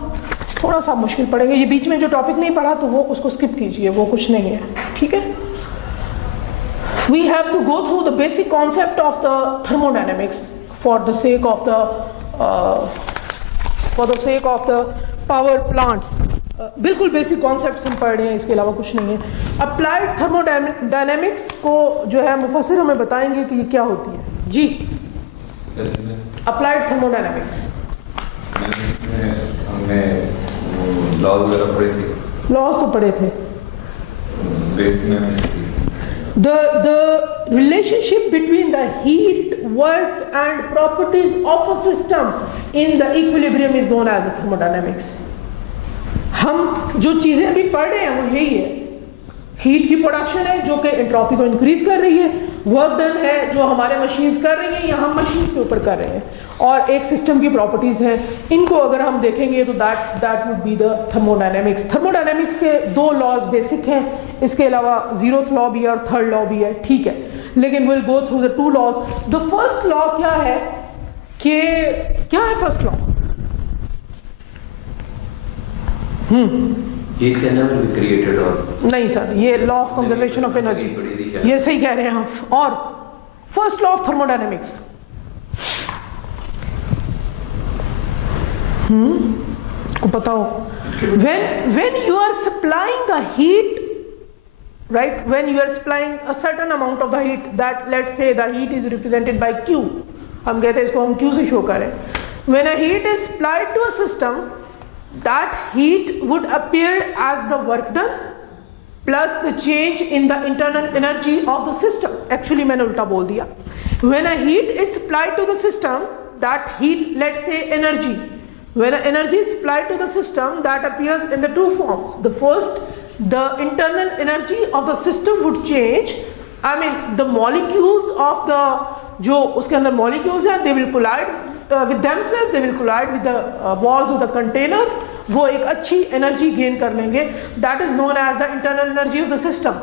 थोड़ा सा मुश्किल पड़ेगा। ये बीच में जो टॉपिक नहीं पढ़ा तो वो उसको स्किप कीजिए, वो कुछ नहीं है, ठीक है। We have to go through the basic concept of the thermodynamics for the sake of the power plants। बिल्कुल बेसिक कॉन्सेप्ट्स हम पढ़ रहे हैं, इसके अलावा कुछ नहीं है। अप्लाइड थर्मोडायनेमिक्स को जो है मुफस्सिर हमें बताएंगे कि ये क्या होती है। जी, अप्लाइड थर्मोडायनेमिक्स हमने लॉज वगैरह पढ़े थे। लॉज तो पढ़े थे। बेसिक में the relationship between the heat, work and properties of a system in the equilibrium is known as thermodynamics। हम जो चीजें अभी पढ़ रहे हैं वो यही है। हीट की प्रोडक्शन है जो कि एंट्रोपी को इंक्रीज कर रही है, वर्क डन है जो हमारे मशीन्स कर रही हैं या हम मशीन के ऊपर कर रहे हैं, और एक सिस्टम की प्रॉपर्टीज हैं। इनको अगर हम देखेंगे तो that would be the thermodynamics. Thermodynamics के 2 लॉज बेसिक हैं, इसके अलावा 0th लॉ भी है और 3rd लॉ भी है, ठीक है, लेकिन will go through the 2 laws. The first law क्या है कि क्या है first law? Heat can never be created or नहीं सर, ये law of conservation of energy, ये सही कह रहे हैं आप। और फर्स्ट लॉ ऑफ थर्मोडायनेमिक्स को पता हो, when you are supplying a heat, right, when you are supplying a certain amount of the heat, that let's say the heat is represented by Q, हम कहते हैं इसको हम Q से show करें। when a heat is supplied to a system, that heat would appear as the work done plus the change in the internal energy of the system। Actually मैंने उल्टा बोल दिया। When a heat is supplied to the system, that heat, let's say energy, when energy is supplied to the system, that appears in the 2 forms। The first, the internal energy of the system would change, I mean the molecules of the जो उसके अंदर molecules हैं, they will collide with themselves, they will collide with the walls of the container, वो एक अच्छी energy gain कर लेंगे, that is known as the internal energy of the system,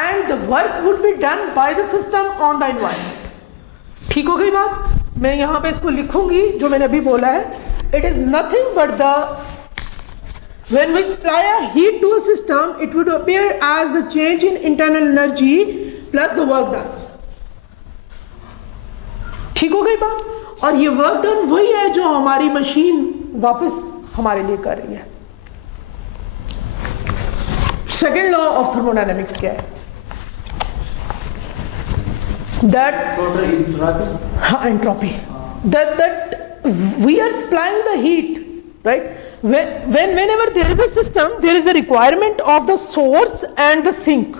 and the work would be done by the system on the environment। ठीक हो गई बात? मैं यहाँ पे इसको लिखूंगी जो मैंने अभी बोला है। It is nothing but the When we supply a heat to a system, it would appear as the change in internal energy plus the work done. ठीक हो गई बात? और ये वर्क डन वही है जो हमारी मशीन वापस हमारे लिए कर रही है. सेकेंड लॉ ऑफ थर्मोडायनेमिक्स क्या है? That entropy. That we are supplying the heat, right? Whenever there is a system, there is a requirement of the source and the sink.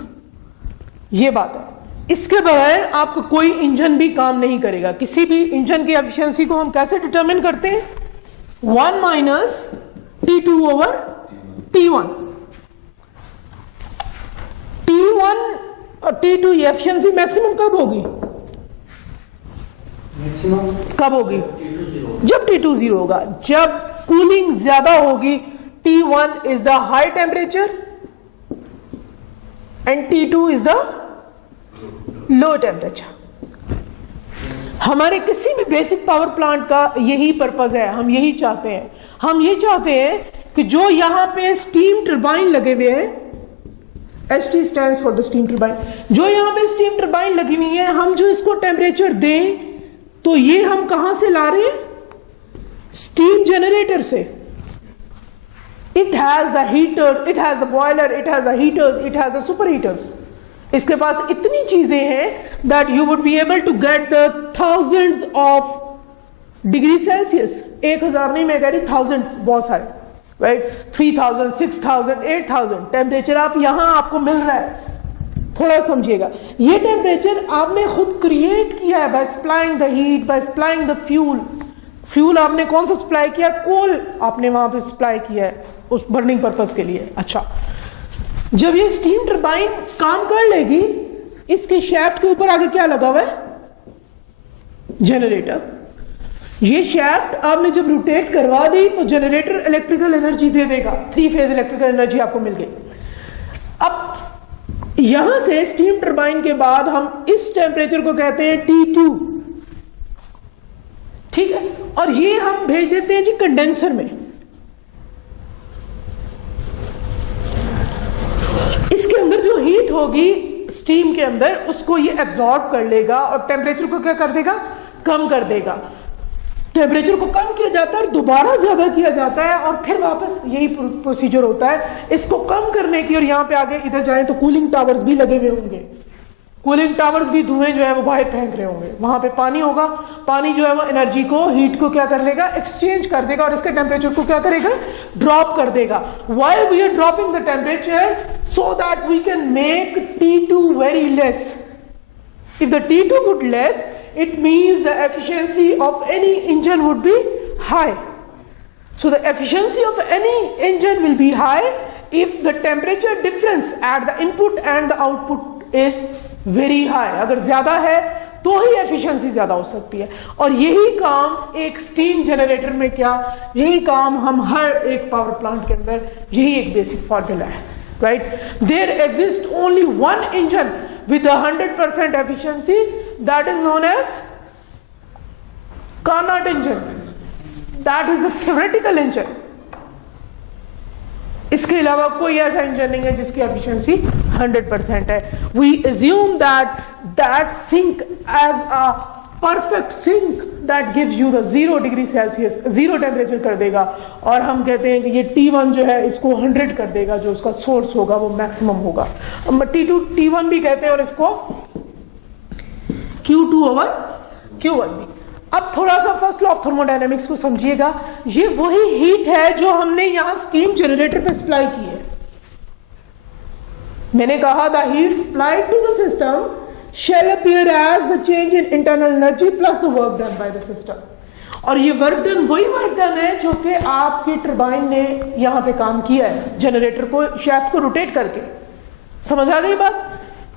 ये बात है. इसके बगैर आपका कोई इंजन भी काम नहीं करेगा. किसी भी इंजन की एफिशिएंसी को हम कैसे डिटरमिन करते हैं? 1 minus T2 over T1. T1 और T2 ये एफिशिएंसी मैक्सिमम कब होगी? मैक्सिमम कब होगी? जब T2 0 होगा. जब कूलिंग ज्यादा होगी, T1 is the high temperature and T2 is the low temperature. हमारे किसी भी बेसिक पावर प्लांट का यही पर्पज है. हम यही चाहते हैं. हम ये चाहते हैं कि जो यहां पे स्टीम टरबाइन लगे हुए हैं, ST stands for the steam turbine, जो यहां पे स्टीम टरबाइन लगी हुई है, हम जो इसको टेम्परेचर दें तो ये हम कहां से ला रहे हैं? स्टीम जनरेटर से. It has the heater, it has the boiler, it has the heater, it has the super heaters. इसके पास इतनी चीजें हैं that you would be able to get the thousands of degree Celsius. 1000 नहीं, मैं कह रही थाउजेंड, बहुत सारे, राइट? 3000, 6000, 8000 टेम्परेचर आप यहां आपको मिल रहा है. थोड़ा समझिएगा, ये टेम्परेचर आपने खुद क्रिएट किया है by supplying the heat, by supplying the fuel. Fuel आपने कौन सा सप्लाई किया? कोल आपने वहां पे सप्लाई किया है उस बर्निंग पर्पस के लिए. अच्छा, जब ये स्टीम टरबाइन काम कर लेगी, इसके शैफ्ट के ऊपर आगे क्या लगा हुआ है? जनरेटर. ये शैफ्ट आपने जब रोटेट करवा दी तो जनरेटर इलेक्ट्रिकल एनर्जी दे देगा. 3 फेज इलेक्ट्रिकल एनर्जी आपको मिल गई. अब यहां से स्टीम टरबाइन के बाद हम इस टेम्परेचर को कहते हैं T2, ठीक है? और ये हम भेज देते हैं जी कंडेंसर में. इसके अंदर जो हीट होगी स्टीम के अंदर, उसको ये एब्जॉर्ब कर लेगा और टेम्परेचर को क्या कर देगा? कम कर देगा. टेम्परेचर को कम किया जाता है और दोबारा ज्यादा किया जाता है और फिर वापस यही प्रोसीजर होता है. इसको कम करने की, और यहां पे आगे इधर जाएं तो कूलिंग टावर्स भी लगे हुए होंगे. कूलिंग टावर्स भी धुएं जो है वो बाहर फेंक रहे होंगे. वहां पे पानी होगा. पानी जो है वो एनर्जी को, हीट को क्या कर लेगा? एक्सचेंज कर देगा और इसके टेम्परेचर को क्या करेगा? ड्रॉप कर देगा. Why we are dropping the temperature? So that we can make T2 very less. If the T2 would less, it means the efficiency of any engine would be high. So the efficiency of any engine will be high if the temperature difference at the input and the output is very high. अगर ज्यादा है तो ही efficiency ज्यादा हो सकती है. और यही काम एक स्टीम जनरेटर में, क्या यही काम हम हर एक पावर प्लांट के अंदर, यही एक बेसिक फॉर्मूला है, right? There exist only one engine with 100% efficiency, that is known as Carnot engine. That is a theoretical engine. इसके अलावा कोई ऐसा इंजन नहीं है जिसकी एफिशिएंसी 100% है. We assume that sink as a perfect sink that gives you the 0 degree Celsius, 0 temperature कर देगा. और हम कहते हैं कि ये T1 जो है इसको 100 कर देगा, जो उसका सोर्स होगा वो मैक्सिमम होगा. T2 T1 भी कहते हैं और इसको Q2 ओवर Q1 भी. अब थोड़ा सा फर्स्ट लॉ ऑफ थर्मोडायनेमिक्स को समझिएगा. ये वही हीट है जो हमने यहां स्टीम जनरेटर पे सप्लाई की है. मैंने कहा the heat supplied to the system shall appear as the change in internal energy plus the work done by the system. और ये वर्क डन वही वर्क डन है जो कि आपकी टरबाइन ने यहां पे काम किया है, जनरेटर को, शैफ्ट को रोटेट करके. समझ आ गई बात?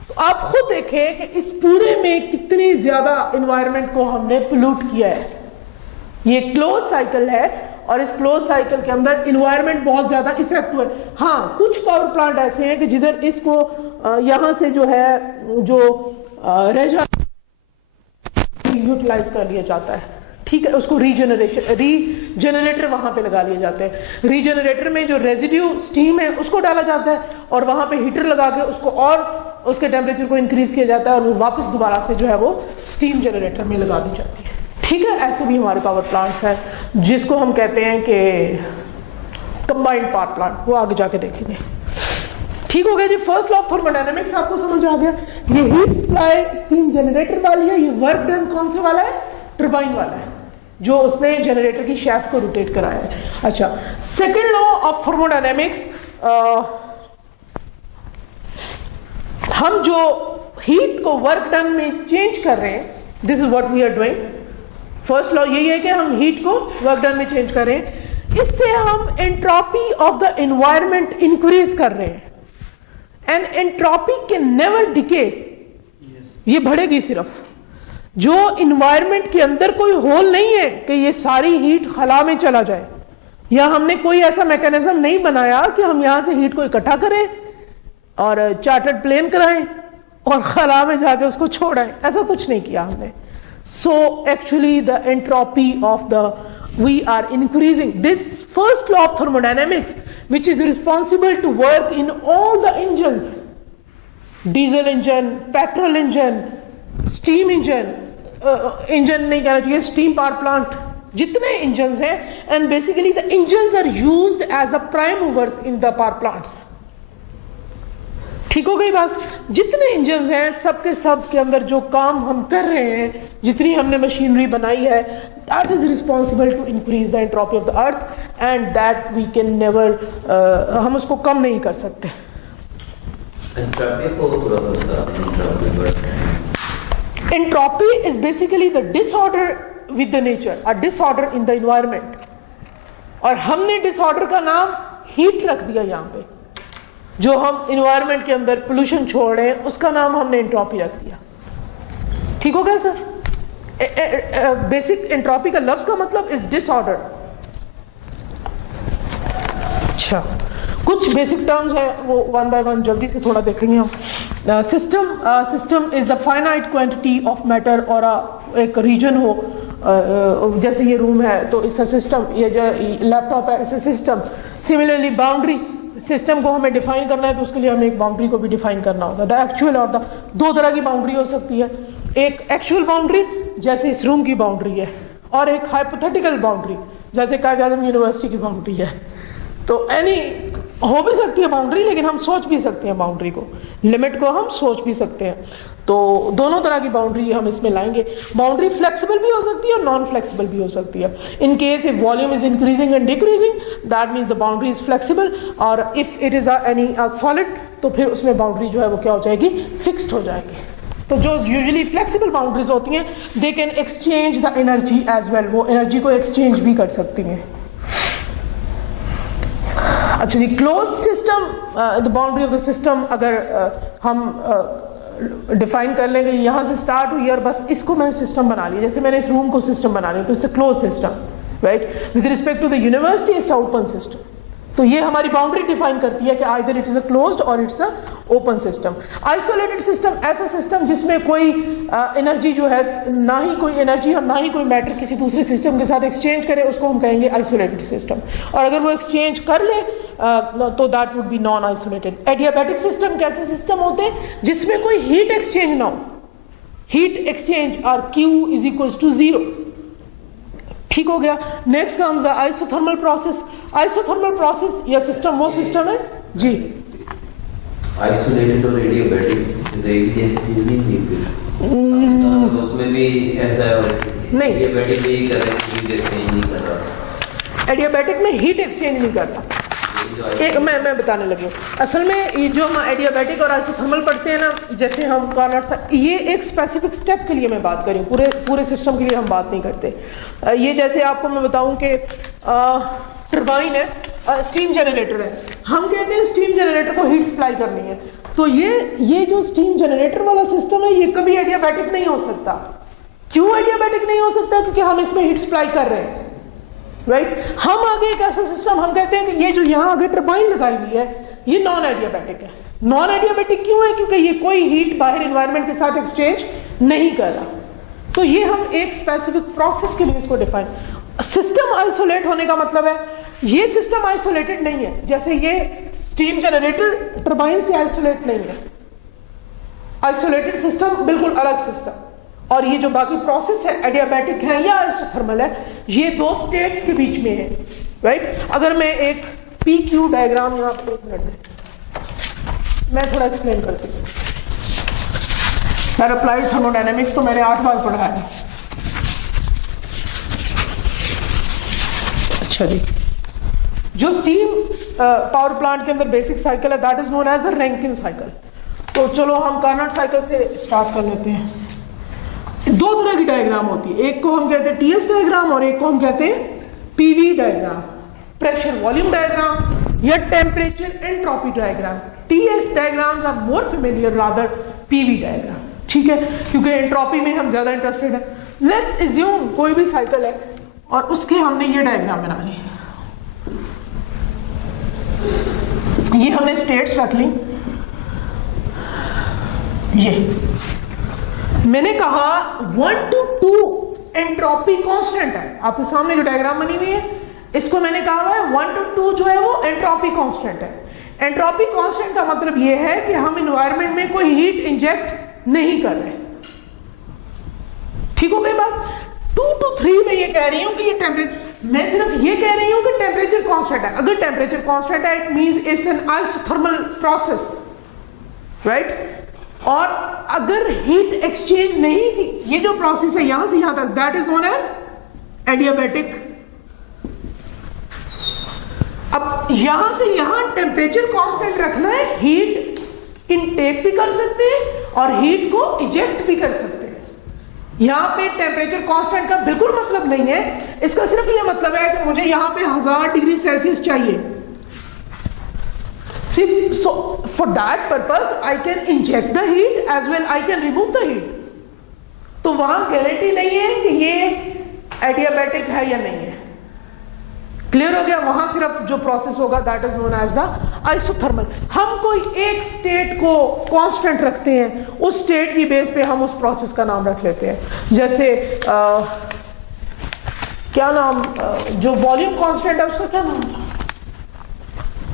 तो आप खुद देखें कि इस पूरे में कितनी ज्यादा एनवायरनमेंट को हमने पोल्यूट किया है. ये क्लोज साइकिल है और इस क्लोज साइकिल के अंदर एनवायरनमेंट बहुत ज्यादा इफेक्ट हुआ है. हाँ, कुछ पावर प्लांट ऐसे हैं कि जिधर इसको यहां से जो है जो रह जाता यूटिलाइज कर लिया जाता है, ठीक है, उसको रीजनरेटर वहां पे लगा लिए जाते हैं। रीजनरेटर में जो रेजिड्यू स्टीम है उसको डाला जाता है और वहां पे हीटर लगा के उसको और उसके टेम्परेचर को इंक्रीज किया जाता है और वो वापस दोबारा से जो है वो स्टीम जनरेटर में लगा दी जाती है। ठीक है, ऐसे भी हमारे पावर प्लांट्स हैं जिसको हम कहते हैं कि कंबाइंड पावर प्लांट, वो आगे जाके देखेंगे। ठीक हो गया जी। फर्स्ट लॉ ऑफ थर्मोडायनेमिक्स आपको समझ आ गया। ये हीट सप्लाई स्टीम जनरेटर वाली है, ये वर्क डन कौन से वाला है? टरबाइन वाला है, जो उसने जनरेटर की शैफ्ट को रोटेट कराया है। अच्छा, सेकेंड लॉ ऑफ थर्मोडायनेमिक्स, हम जो हीट को वर्क डन में चेंज कर रहे हैं, this is what we are doing. First law यही है कि हम हीट को वर्क डन में चेंज कर रहे हैं, इससे हम entropy of the environment increase कर रहे हैं। And entropy can never decay, ये बढ़ेगी सिर्फ। जो इन्वायरमेंट के अंदर कोई होल नहीं है कि ये सारी हीट खला में चला जाए, या हमने कोई ऐसा मैकेनिज्म नहीं बनाया कि हम यहां से हीट को इकट्ठा करें और चार्टर्ड प्लेन कराएं और खला में जाके उसको छोड़ें, ऐसा कुछ नहीं किया हमने। So actually the entropy of the we are increasing this first law of thermodynamics, which is responsible to work in all the engines, diesel engine, petrol engine, steam engine, engine नहीं कहना चाहिए, steam power plant, जितने engines हैं, and basically the engines are used as a prime movers in the power plants. ठीक हो गई बात। जितने इंजन्स हैं सबके सब के अंदर जो काम हम कर रहे हैं, जितनी हमने मशीनरी बनाई है, that is responsible to increase the entropy of the earth and that we can never, हम उसको कम नहीं कर सकते। Entropy is basically the disorder with the nature, a disorder in the environment, और हमने डिसऑर्डर का नाम हीट रख दिया। यहाँ पे जो हम इन्वायरमेंट के अंदर पोल्यूशन छोड़ रहे हैं उसका नाम हमने एंट्रोपी रख दिया। ठीक हो गया सर? बेसिक एंट्रोपी का लफ्ज का मतलब इज डिसऑर्डर। अच्छा, कुछ बेसिक टर्म्स हैं, वो वन बाय वन जल्दी से थोड़ा देखेंगे हम। System is the finite quantity of matter, और एक रीजन हो, जैसे ये रूम है तो इसका सिस्टम, ये जो लैपटॉप है इसका सिस्टम। सिमिलरली बाउंड्री, सिस्टम को हमें डिफाइन करना है तो उसके लिए हमें एक बाउंड्री को भी डिफाइन करना होगा। द एक्चुअल और द, दो तरह की बाउंड्री हो सकती है, एक एक्चुअल बाउंड्री जैसे इस रूम की बाउंड्री है, और एक हाइपोथेटिकल बाउंड्री जैसे कायद-ए-आज़म यूनिवर्सिटी की बाउंड्री है। तो एनी हो भी सकती है बाउंड्री, लेकिन हम सोच भी सकते हैं बाउंड्री को, लिमिट को हम सोच भी सकते हैं। तो दोनों तरह की बाउंड्री हम इसमें लाएंगे। बाउंड्री फ्लेक्सिबल भी हो सकती है और नॉन फ्लेक्सिबल भी हो सकती है। In case if volume is increasing and decreasing, that means the boundary is flexible, और if it is any solid तो फिर उसमें बाउंड्री जो है वो क्या हो जाएगी? फिक्स्ड हो जाएगी। तो जो यूजुअली फ्लेक्सिबल बाउंड्रीज होती हैं, they can exchange the energy as well, वो एनर्जी को एक्सचेंज भी कर सकती हैं। अच्छा जी, close system, the boundary of the system अगर हम डिफाइन कर लेंगे, यहां से स्टार्ट हुई और बस इसको मैंने सिस्टम बना लिया, जैसे मैंने इस रूम को सिस्टम बना लिया, तो इससे close system, right. With respect to the university it's open system. तो ये हमारी बाउंड्री डिफाइन करती है कि either it is a closed और it's a open system. Isolated system, ऐसा सिस्टम जिसमें कोई एनर्जी जो है, ना ही कोई एनर्जी और ना ही कोई मैटर किसी दूसरे सिस्टम के साथ एक्सचेंज करे, उसको हम कहेंगे आइसोलेटेड सिस्टम। और अगर वो एक्सचेंज कर ले तो that would be non isolated. Adiabatic system कैसे सिस्टम होते हैं? जिसमें कोई हीट एक्सचेंज ना हो, हीट एक्सचेंज और Q इज इक्वल टू 0। ठीक हो गया। Next comes the isothermal process. Isothermal process या सिस्टम वो सिस्टम है जी, आइसोलेटेड और एडियाबैटिक एक जैसी चीज नहीं, उसमें भी ऐसा नहीं, एडियाबैटिक यही कर रहे हैं, हीट एक्सचेंज नहीं कर रहा। एडियाबैटिक में हीट एक्सचेंज नहीं करता। एक मैं बताने लगी हूँ। असल में ये जो हम एडियाबैटिक और आइसोथर्मल पढ़ते हैं ना, जैसे हम कार्नोट, ये एक स्पेसिफिक स्टेप के लिए मैं बात कर रही हूँ, पूरे सिस्टम के लिए हम बात नहीं करते। ये जैसे आपको मैं बताऊं कि टरबाइन है, स्टीम जनरेटर है, हम कहते हैं स्टीम जनरेटर को हीट सप्लाई करनी है, तो ये जो स्टीम जनरेटर वाला सिस्टम है ये कभी एडियाबैटिक नहीं हो सकता। क्यों एडियाबैटिक नहीं हो सकता? क्योंकि हम इसमें हीट सप्लाई कर रहे हैं, राइट। हम आगे एक ऐसा सिस्टम, हम कहते हैं कि ये जो यहाँ आगे टरबाइन लगाई हुई है ये नॉन एडियाबैटिक है। नॉन एडियाबैटिक क्यों है? क्योंकि ये कोई हीट बाहर एनवायरनमेंट के साथ एक्सचेंज नहीं कर रहा। तो ये हम एक स्पेसिफिक प्रोसेस के लिए इसको डिफाइन। सिस्टम आइसोलेट होने का मतलब है ये सिस्टम आइसोलेटेड नहीं है, जैसे ये स्टीम जनरेटर टरबाइन से आइसोलेट नहीं है। आइसोलेटेड सिस्टम बिल्कुल अलग सिस्टम, और ये जो बाकी प्रोसेस है एडियाबैटिक है या आइसोथर्मल है, ये दो स्टेट्स के बीच में है, राइट। अगर मैं एक PQ डायग्राम यहाँ पे, एक मिनट मैं थोड़ा एक्सप्लेन करती हूँ। सर अप्लाइड थर्मोडायनेमिक्स तो मैंने 8 बार पढ़ा है। अच्छा जी, जो स्टीम पावर प्लांट के अंदर बेसिक साइकिल है that is known as the Rankine cycle. तो चलो हम कार्नोट साइकिल से स्टार्ट कर लेते हैं। दो तरह की डायग्राम होती है, एक को हम कहते हैं TS डायग्राम और एक को हम कहते हैं PV diagram, pressure volume diagram या temperature entropy diagram. TS diagrams are more familiar rather PV diagram, ठीक है, क्योंकि एंट्रोपी में हम ज्यादा इंटरेस्टेड है। लेट्स एज्यूम कोई भी साइकिल है और उसके हमने ये डायग्राम बना ली, ये हमने स्टेट्स रख ली। ये मैंने कहा 1 to 2 एंट्रोपी कांस्टेंट है। आपके सामने जो डायग्राम बनी हुई है इसको मैंने कहा हुआ है 1 to 2 जो है वो एंट्रोपी कांस्टेंट है। एंट्रोपी कांस्टेंट का मतलब ये है कि हम एनवायरनमेंट में कोई हीट इंजेक्ट नहीं कर रहे, ठीक हो गई बात। 2 to 3 में ये कह रही हूं कि ये टेम्परेचर, मैं सिर्फ ये कह रही हूं कि टेम्परेचर कांस्टेंट है। अगर टेम्परेचर कांस्टेंट है it means it's an isothermal process, right. और अगर हीट एक्सचेंज नहीं की, ये जो प्रोसेस है यहां से यहां तक, that is known as adiabatic. अब यहां से यहां टेम्परेचर कांस्टेंट रखना है, हीट इनटेक भी कर सकते हैं और हीट को इजेक्ट भी कर सकते हैं। यहां पे टेम्परेचर कांस्टेंट का बिल्कुल मतलब नहीं है, इसका सिर्फ ये मतलब है कि मुझे यहां पे 1000 डिग्री सेल्सियस चाहिए। So for that purpose I can inject the heat as well I can remove the heat। तो वहां गारंटी नहीं है कि ये एडियाबैटिक है या नहीं है। क्लियर हो गया। वहां सिर्फ जो प्रोसेस होगा that is known as the isothermal. हम कोई एक स्टेट को कांस्टेंट रखते हैं, उस स्टेट की बेस पे हम उस प्रोसेस का नाम रख लेते हैं। जैसे क्या नाम, जो वॉल्यूम कांस्टेंट है उसका क्या नाम था,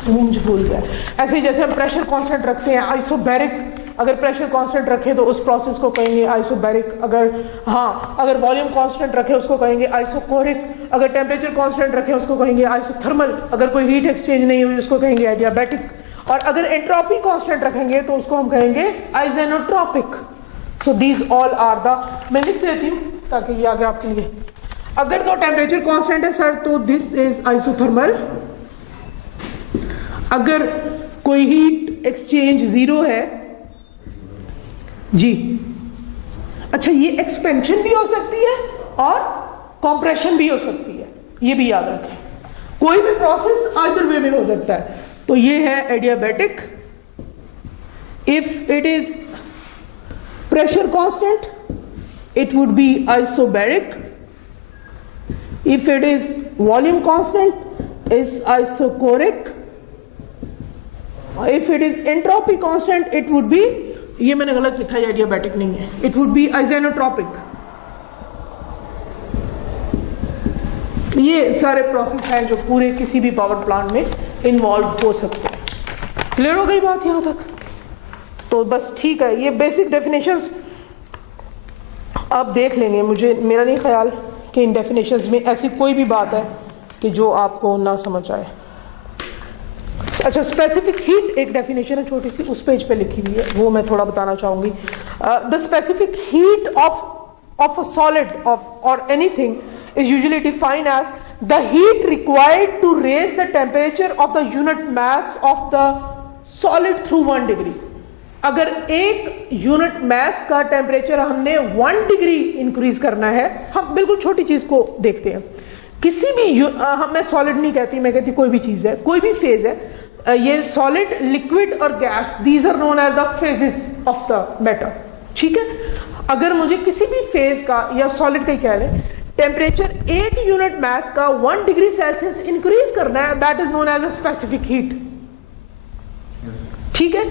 मुझे भूल गया। ऐसे ही जैसे हम प्रेशर कांस्टेंट रखते हैं आइसोबैरिक, अगर प्रेशर कांस्टेंट रखे तो उस प्रोसेस को कहेंगे आइसोबैरिक। अगर वॉल्यूम कांस्टेंट रखे उसको कहेंगे आइसोकोरिक। अगर टेम्परेचर कांस्टेंट रखे उसको कहेंगे आइसोथर्मल। अगर कोई हीट एक्सचेंज नहीं हुई उसको कहेंगे एडियाबैटिक। और अगर एंट्रोपी कांस्टेंट रखेंगे तो उसको हम कहेंगे isentropic. So these all are the, मैं लिख देती हूँ ताकि ये आगे आपके लिए। अगर तो टेम्परेचर कांस्टेंट है सर तो दिस इज आइसोथर्मल। अगर कोई हीट एक्सचेंज 0 है जी, अच्छा ये एक्सपेंशन भी हो सकती है और कंप्रेशन भी हो सकती है, ये भी याद रखें। कोई भी प्रोसेस आइदर वे में हो सकता है। तो ये है adiabatic. If it is pressure constant it would be isobaric. If it is volume constant is isochoric. If it is entropy constant, it would be, ये मैंने गलत लिखा है, एडियाबैटिक नहीं है, it would be आइजेनोट्रोपिक। ये सारे प्रोसेस हैं जो पूरे किसी भी पावर प्लांट में इन्वॉल्व हो सकते हैं। क्लियर हो गई बात यहां तक? तो बस ठीक है, ये बेसिक डेफिनेशंस आप देख लेंगे। मेरा नहीं ख्याल कि इन डेफिनेशंस में ऐसी कोई भी बात है कि जो आपको ना समझ आए। अच्छा, स्पेसिफिक हीट एक डेफिनेशन है छोटी सी, उस पेज पे लिखी हुई है, वो मैं थोड़ा बताना चाहूंगी। The specific heat of a solid और anything is usually defined as the heat required to raise the temperature of the unit mass of the solid through 1 degree। अगर एक यूनिट मास का टेम्परेचर हमने 1 डिग्री इंक्रीज करना है, हम बिल्कुल छोटी चीज को देखते हैं। किसी भी मैं सॉलिड नहीं कहती, मैं कहती कोई भी चीज है, कोई भी फेज है, ये सॉलिड, लिक्विड और gas, these are known as the phases of the matter. ठीक है, अगर मुझे किसी भी फेज का या सॉलिड का ही कह लें टेम्परेचर एक यूनिट मास का 1 डिग्री सेल्सियस इंक्रीज करना है, that is known as a specific heat. ठीक है,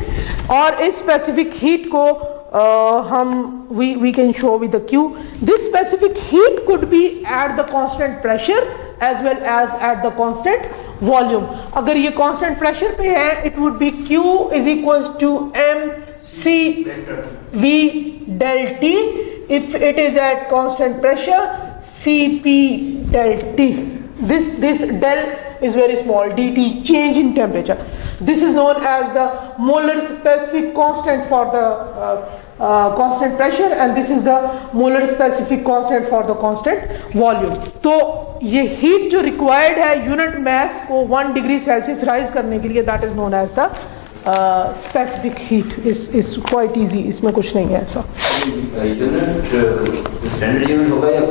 और इस स्पेसिफिक हीट को we can show with the Q. This specific heat could be at the constant pressure as well as at the constant volume. अगर ये constant pressure पे है, it would be Q is equals to mc v del T. If it is at constant pressure, Cp del T. This del is very small, dt, change in temperature. This is known as the molar specific constant for the constant pressure, and this is the molar specific constant for the constant volume. तो ये heat जो required है unit mass को 1 degree Celsius rise करने के लिए, that is known as the specific heat. is quite easy, इसमें कुछ नहीं है ऐसा. यूनिट स्टैंडर्ड यूनिट होगा या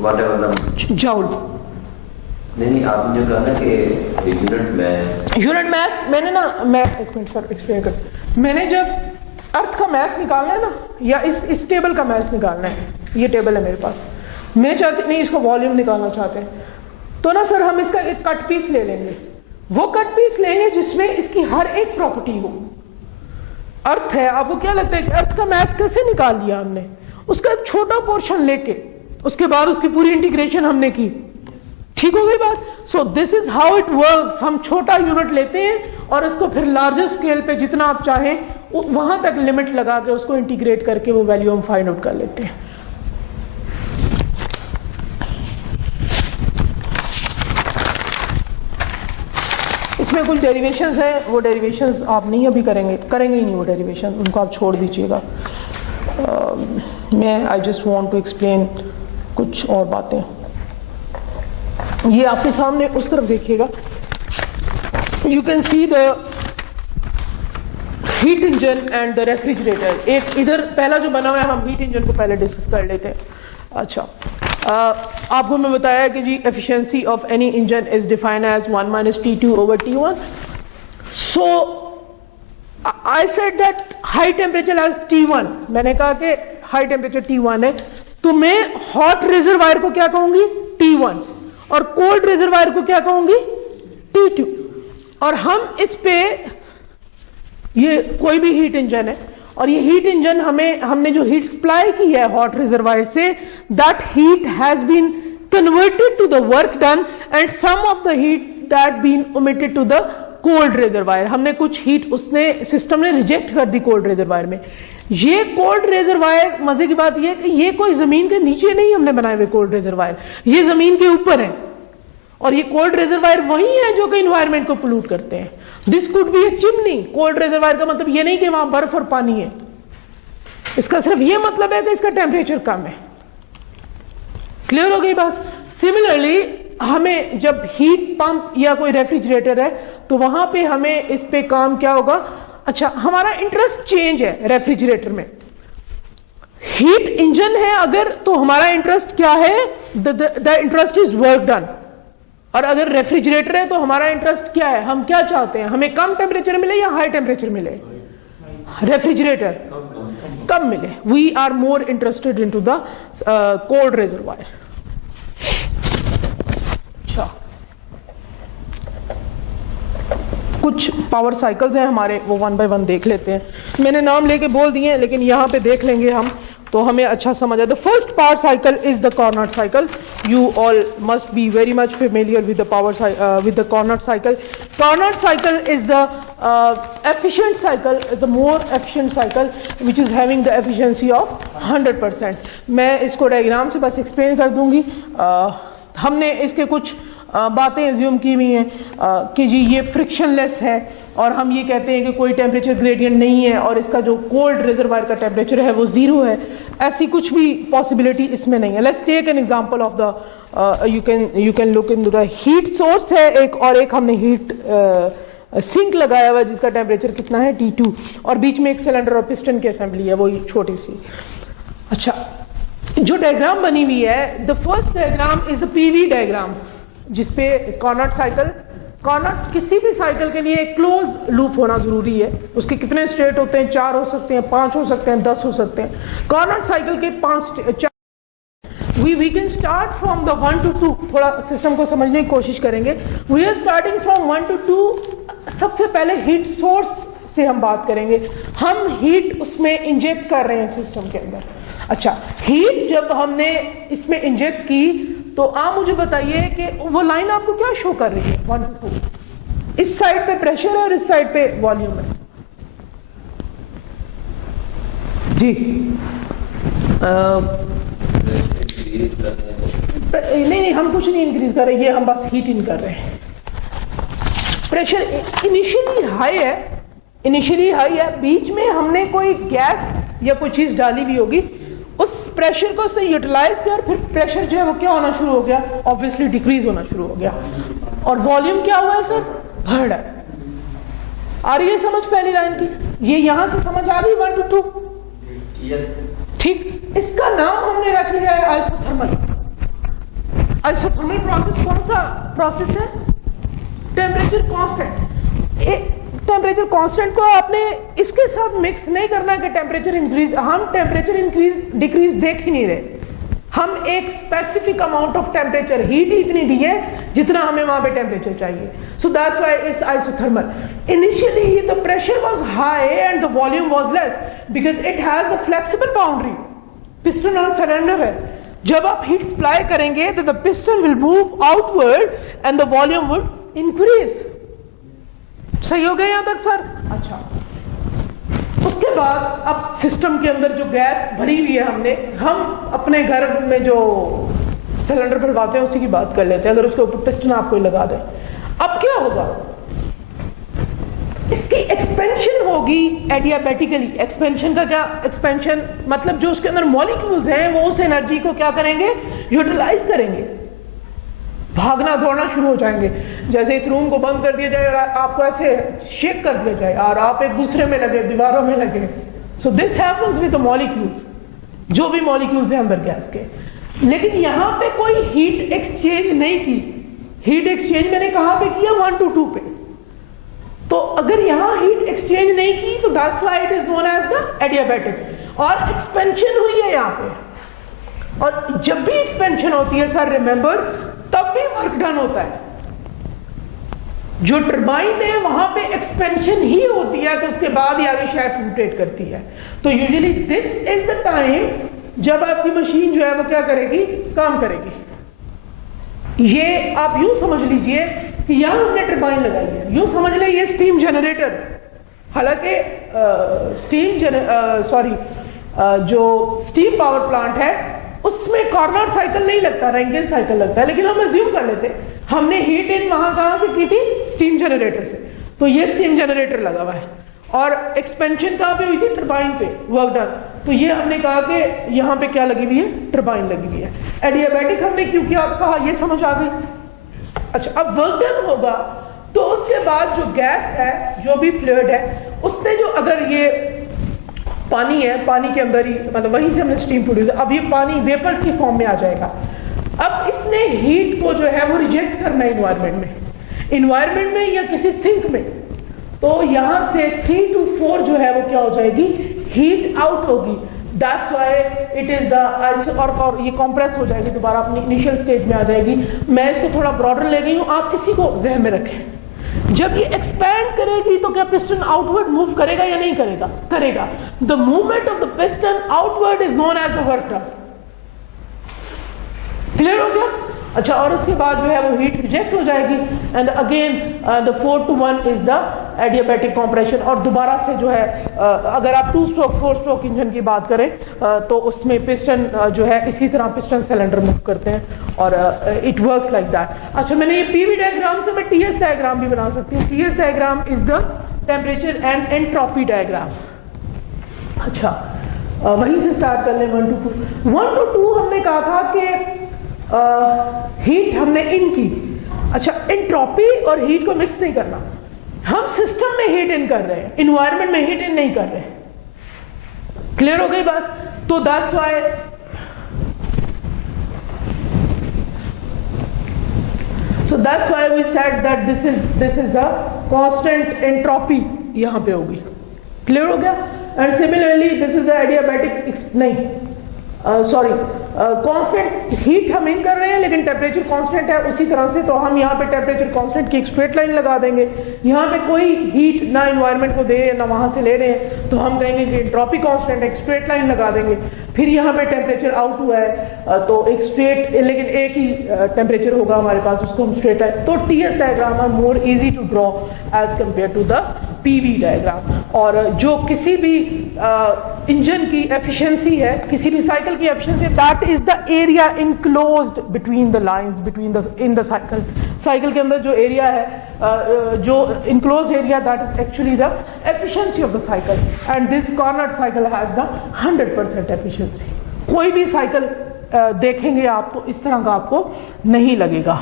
व्हाटएवर Joule. नहीं, आपने जो कहा ना कि यूनिट मैस, मैंने ना, मैं एक मिनट सर एक्सप्लेन कर, मैंने जब अर्थ का मैस निकालना है ना, या इस टेबल का मैस निकालना है, ये टेबल है मेरे पास, मैं चाहती नहीं, इसका वॉल्यूम निकालना चाहते हैं, तो ना सर हम इसका एक कट पीस ले लेंगे, वो कट पीस लेंगे जिसमें इसकी हर एक प्रॉपर्टी हो. अर्थ है, आपको क्या लगता है कि अर्थ का मैस कैसे निकाल लिया हमने? उसका एक छोटा पोर्शन लेके उसके बाद उसकी पूरी इंटीग्रेशन हमने की, ठीक हो गई बात. सो this is how it works. हम छोटा यूनिट लेते हैं और उसको फिर लार्जर स्केल पे जितना आप चाहें वहां तक लिमिट लगा के उसको इंटीग्रेट करके वो वैल्यू हम फाइंड आउट कर लेते हैं. इसमें कुछ डेरिवेशंस हैं, वो डेरिवेशंस आप नहीं अभी करेंगे ही नहीं, वो डेरिवेशन उनको आप छोड़ दीजिएगा. मैं I just want to explain कुछ और बातें. ये आपके सामने उस तरफ देखिएगा, you can see the heat engine and the refrigerator. एक इधर पहला जो बना हुआ है, हम हीट इंजन को पहले डिस्कस कर लेते हैं. अच्छा, आपको मैं बताया कि जी efficiency of any engine is defined as 1 minus T2 over T1. So I said that high temperature as T1. मैंने कहा कि हाई टेम्परेचर T1 है, तो मैं हॉट रिजर्वायर को क्या कहूंगी? T1. और कोल्ड रिजर्वायर को क्या कहूंगी? T2. और हम इस पे, ये कोई भी हीट इंजन है और ये हीट इंजन हमने जो हीट सप्लाई की है हॉट रिजर्वायर से, that heat has been converted to the work done and some of the heat that been omitted to the cold reservoir. हमने कुछ हीट, उसने सिस्टम ने रिजेक्ट कर दी कोल्ड रिजर्वायर में. ये कोल्ड रिजर्वायर, मजे की बात ये कि ये कोई जमीन के नीचे नहीं हमने बनाए हुए कोल्ड रिजर्वायर, ये जमीन के ऊपर है. और ये कोल्ड रिजर्वायर वही है जो कि इन्वायरमेंट को पोल्यूट करते हैं. This could be A chimney. Cold reservoir का मतलब ये नहीं कि वहां बर्फ और पानी है, इसका सिर्फ ये मतलब है कि इसका टेम्परेचर कम है. क्लियर हो गई बात? सिमिलरली हमें जब हीट पंप या कोई रेफ्रिजरेटर है तो वहां पे हमें इस पे काम क्या होगा? अच्छा, हमारा इंटरेस्ट चेंज है. रेफ्रिजरेटर में हीट इंजन है अगर, तो हमारा इंटरेस्ट क्या है? The interest is work done. और अगर रेफ्रिजरेटर है तो हमारा इंटरेस्ट क्या है? हम क्या चाहते हैं? हमें कम टेम्परेचर मिले या हाई टेम्परेचर मिले? रेफ्रिजरेटर कम मिले. We are more interested into the cold reservoir. अच्छा, कुछ पावर साइकिल्स हैं हमारे, वो 1 by 1 देख लेते हैं. मैंने नाम लेके बोल दिए हैं लेकिन यहां पे देख लेंगे हम तो हमें अच्छा समझ आए. The first power cycle is the Carnot cycle. You all must be very much familiar with the with the Carnot cycle. Carnot cycle is the efficient cycle, the more efficient cycle which is having the efficiency of 100%. मैं इसको diagram से बस explain कर दूंगी. हमने इसके कुछ बातें एज्यूम की हुई हैं कि जी ये फ्रिक्शनलेस है और हम ये कहते हैं कि कोई टेम्परेचर ग्रेडियंट नहीं है और इसका जो कोल्ड रिजर्वायर का टेम्परेचर है वो 0 है. ऐसी कुछ भी पॉसिबिलिटी इसमें नहीं है. Let's take an example of the you can look into the heat source है एक, और एक हमने हीट सिंक लगाया हुआ है जिसका टेम्परेचर कितना है? T2. और बीच में एक सिलेंडर और पिस्टन की असेंबली है, वही छोटी सी. अच्छा, जो डायग्राम बनी हुई है, the first diagram is the PV diagram जिसपे कार्नोट साइकिल, कार्नोट किसी भी साइकिल के लिए एक क्लोज लूप होना जरूरी है. उसके कितने स्टेट होते हैं? 4 हो सकते हैं, 5 हो सकते हैं, 10 हो सकते हैं. कार्नोट साइकिल के 4 we can start from the 1 to 2. थोड़ा सिस्टम को समझने की कोशिश करेंगे. We are starting from 1 to 2. सबसे पहले हीट सोर्स से हम बात करेंगे। हम हीट उसमें इंजेक्ट कर रहे हैं सिस्टम के अंदर। अच्छा, हीट जब हमने इसमें इंजेक्ट की तो आप मुझे बताइए कि वो लाइन आपको क्या शो कर रही है? 1 to 2, इस साइड पे प्रेशर है और इस साइड पे वॉल्यूम है जी। नहीं, हम कुछ नहीं इंक्रीज कर रहे, ये हम बस हीट इन कर रहे हैं। प्रेशर इनिशियली हाई है, बीच में हमने कोई गैस या कोई चीज डाली हुई होगी, उस प्रेशर को उसने यूटिलाइज किया और फिर प्रेशर जो है वो क्या होना शुरू हो गया? ऑब्वियसली डिक्रीज होना शुरू हो गया। और वॉल्यूम क्या हुआ है सर? बढ़ है। आ रही है समझ पहली लाइन की? ये यहां से समझ आ गई 1 to 2? ठीक, इसका नाम हमने रख लिया है आइसोथर्मल। आइसोथर्मल प्रोसेस कौन सा प्रोसेस है? Temperature constant. टेम्परेचर कांस्टेंट को आपने इसके साथ मिक्स नहीं करना कि टेम्परेचर इंक्रीज। हम टेम्परेचर इंक्रीज डिक्रीज देख ही नहीं रहे, हम एक specific amount of temperature, heat इतनी दी है जितना हमें वहां पे टेम्परेचर चाहिए। सो that's why it's isothermal. Initially the pressure was high and the volume was less because it has a flexible boundary. Piston on cylinder है, जब आप हीट सप्लाई करेंगे तो the piston will move outward and the volume would increase. सही हो गया यहां तक सर? अच्छा, उसके बाद अब सिस्टम के अंदर जो गैस भरी हुई है हम अपने घर में जो सिलेंडर भरवाते हैं उसी की बात कर लेते हैं। अगर उसके ऊपर पिस्टन आप कोई लगा दें, अब क्या होगा? इसकी एक्सपेंशन होगी एडियाबैटिकली। एक्सपेंशन का क्या? एक्सपेंशन मतलब जो उसके अंदर मॉलिक्यूल्स हैं वो उस एनर्जी को क्या करेंगे? यूटिलाइज करेंगे, भागना दौड़ना शुरू हो जाएंगे। जैसे इस रूम को बंद कर दिया जाए और आपको ऐसे शेक कर दिया जाए और आप एक दूसरे में लगे, दीवारों में लगे। So this happens with the molecules, जो भी मॉलिक्यूल्स हैं अंदर गैस के। लेकिन यहां पे कोई हीट एक्सचेंज नहीं की। हीट एक्सचेंज मैंने कहां पे किया? 1 to 2 पे। तो अगर यहां हीट एक्सचेंज नहीं की तो that's why it is known as the adiabatic. और एक्सपेंशन हुई है यहां पे, और जब भी एक्सपेंशन होती है सर रिमेंबर, तब भी वर्क डन होता है। जो टरबाइन है वहां पे एक्सपेंशन ही होती है, तो उसके बाद ही आगे शाफ्ट रोटेट करती है। तो usually this is the time जब आपकी मशीन जो है वो क्या करेगी? काम करेगी। ये आप यूं समझ लीजिए कि यहां हमने टरबाइन लगाई है, यूं समझ ले ये स्टीम जनरेटर। हालांकि जो स्टीम पावर प्लांट है उसमें कॉर्नर साइकिल नहीं लगता, रैंकिन साइकिल लगता है। लेकिन हम अज्यूम कर लेते हमने हीट इन वहां कहां से की थी? स्टीम जनरेटर से। तो ये स्टीम जनरेटर लगा हुआ है और एक्सपेंशन कहां पे हुई थी? टरबाइन पे, वर्क डन। तो ये हमने कहा कि यहां पे क्या लगी हुई है? टरबाइन लगी हुई है। एडियाबैटिक हमने क्यों किया? आप कहा, ये समझ आ गई। अच्छा, अब वर्क डन होगा तो उसके बाद जो गैस है, जो भी फ्लूइड है, उससे जो अगर ये पानी है, पानी के अंदर ही मतलब वहीं से हमने स्टीम प्रोड्यूस, अब ये पानी वेपर की फॉर्म में आ जाएगा। अब इसने हीट को जो है वो रिजेक्ट करना है इन्वायरमेंट में या किसी सिंक में। तो यहां से 3 to 4 जो है वो क्या हो जाएगी? हीट आउट होगी। That's why it is the और ये कंप्रेस हो जाएगी, दोबारा अपनी इनिशियल स्टेज में आ जाएगी। मैं इसको थोड़ा ब्रॉडर ले गई हूं, आप इसी को ज़हन में रखें। जब ये एक्सपैंड करेगी तो क्या पिस्टन आउटवर्ड मूव करेगा या नहीं करेगा? करेगा। The movement of the piston outward is known as the work done. Clear हो गया? अच्छा, और उसके बाद जो है वो हीट रिजेक्ट हो जाएगी and again the 4 to 1 is the adiabatic compression. और दोबारा से जो है अगर आप 2 stroke 4 stroke इंजन की बात करें तो उसमें पिस्टन जो है इसी तरह पिस्टन सिलेंडर मूव करते हैं और इट वर्क्स लाइक दैट। अच्छा, मैंने ये पीवी डायग्राम से मैं टीएस डायग्राम भी बना सकती हूँ। TS diagram is the temperature and entropy diagram. अच्छा, वहीं से स्टार्ट कर लें 1 to 2 हमने कहा था कि हीट हमने इन की। अच्छा, एंट्रोपी और हीट को मिक्स नहीं करना। हम सिस्टम में हीट इन कर रहे हैं, इन्वायरमेंट में हीट इन नहीं कर रहे। क्लियर हो गई बात? तो that's why we said that this is the constant entropy यहां पे होगी। क्लियर हो गया? And similarly this is the adiabatic नहीं सॉरी कांस्टेंट हीट हम इन कर रहे हैं लेकिन टेम्परेचर कांस्टेंट है उसी तरह से, तो हम यहाँ पे टेम्परेचर कांस्टेंट की एक स्ट्रेट लाइन लगा देंगे। यहाँ पे कोई हीट ना एनवायरनमेंट को दे रहे हैं ना वहां से ले रहे हैं, तो हम कहेंगे कि एंट्रोपी कांस्टेंट एक स्ट्रेट लाइन लगा देंगे। फिर यहाँ पे टेम्परेचर आउट हुआ है तो एक स्ट्रेट लेकिन एक ही टेम्परेचर होगा हमारे पास, उसको हम स्ट्रेट लाइन, तो TS diagram are more easy to draw as compare to the PV diagram. और जो किसी भी इंजन की एफिशिएंसी है, किसी भी साइकिल की efficiency, that is the area enclosed between the lines between the in the cycle. Cycle के अंदर जो एरिया है, जो enclosed area, that is actually the efficiency of the cycle, and this Carnot cycle has the 100% efficiency. कोई भी cycle देखेंगे आप तो इस तरह का आपको नहीं लगेगा।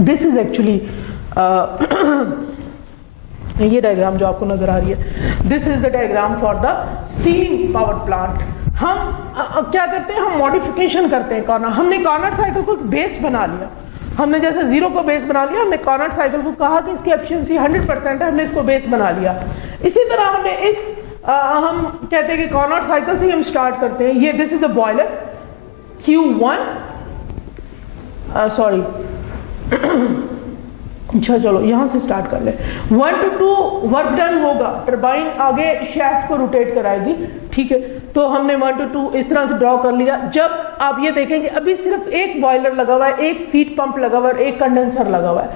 दिस इज एक्चुअली ये डायग्राम जो आपको नजर आ रही है, this is the diagram for the steam power plant. हम क्या करते हैं, हम मॉडिफिकेशन करते हैं कॉर्नर। हमने कार्नट साइकिल को बेस बना लिया, हमने जैसे 0 को बेस बना लिया, हमने कार्नट साइकिल को कहा कि इसकी एफिशिएंसी 100% है, हमने इसको बेस बना लिया। इसी तरह हमने हम कहते हैं कि कार्नट साइकिल से हम स्टार्ट करते हैं। ये this is the boiler Q1, sorry अच्छा चलो यहां से स्टार्ट कर ले। 1 to 2 वर्क डन होगा, टरबाइन आगे शैफ्ट को रोटेट कराएगी, ठीक है। तो हमने 1 to 2 इस तरह से ड्रॉ कर लिया। जब आप ये देखेंगे अभी सिर्फ एक बॉयलर लगा हुआ है, एक फीड पंप लगा हुआ है, एक कंडेंसर लगा हुआ है,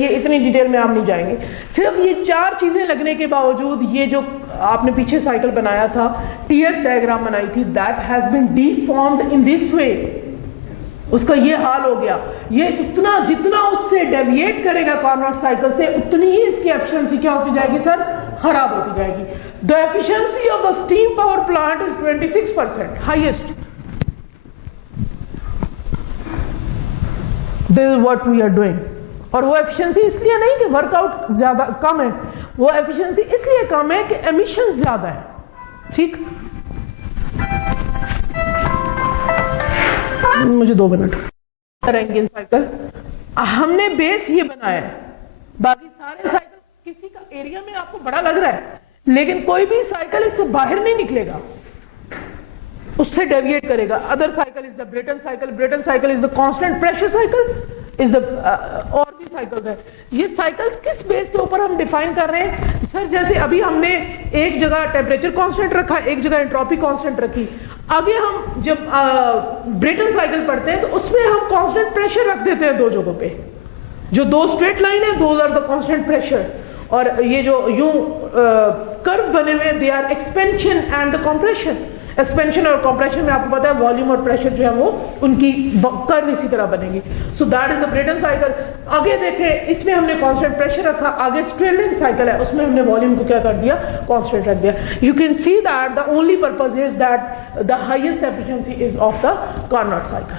ये इतनी डिटेल में आप नहीं जाएंगे। सिर्फ ये 4 चीजें लगने के बावजूद ये जो आपने पीछे साइकिल बनाया था, टीएस डायग्राम बनाई थी, that has been deformed in this way. उसका ये हाल हो गया। ये इतना जितना उससे डेविएट करेगा कार्नट साइकिल से, उतनी ही इसकी एफिशिएंसी क्या होती जाएगी सर, खराब होती जाएगी। The efficiency of the steam power plant is 26%, highest. This is what we are doing. और वो एफिशिएंसी इसलिए नहीं कि वर्कआउट ज्यादा कम है, वो एफिशिएंसी इसलिए कम है कि एमिशन ज्यादा है, ठीक। मुझे 2 मिनट करेंगे। साइकिल हमने बेस ये बनाया है, बाकी सारे साइकिल किसी का एरिया में आपको बड़ा लग रहा है, लेकिन कोई भी साइकिल इससे बाहर नहीं निकलेगा, उससे डेविएट करेगा। Other cycle is the Brayton cycle, Brayton cycle is the constant pressure cycle, is the और भी साइकिल्स है। ये साइकिल्स किस बेस के ऊपर हम डिफाइन कर रहे हैं सर? जैसे अभी हमने एक जगह टेम्परेचर कांस्टेंट रखा, एक जगह एंट्रोपी कांस्टेंट रखी। आगे हम जब ब्रेटन साइकिल पढ़ते हैं तो उसमें हम कांस्टेंट प्रेशर रख देते हैं 2 जगहों पे। जो 2 स्ट्रेट लाइन है, those are the constant pressure, और ये जो यूं कर्व बने हुए, they are expansion and the compression. Expansion और कंप्रेशन में आपको पता है वॉल्यूम और प्रेशर जो है वो उनकी कर्व इसी तरह बनेगी। So that is the Brayton cycle. आगे देखें, इसमें हमने कांस्टेंट प्रेशर रखा, आगे स्ट्रेलिंग साइकिल है, उसमें हमने वॉल्यूम को क्या कर दिया, कांस्टेंट रख दिया। You can see that the only purpose is that the highest efficiency is of the Carnot cycle,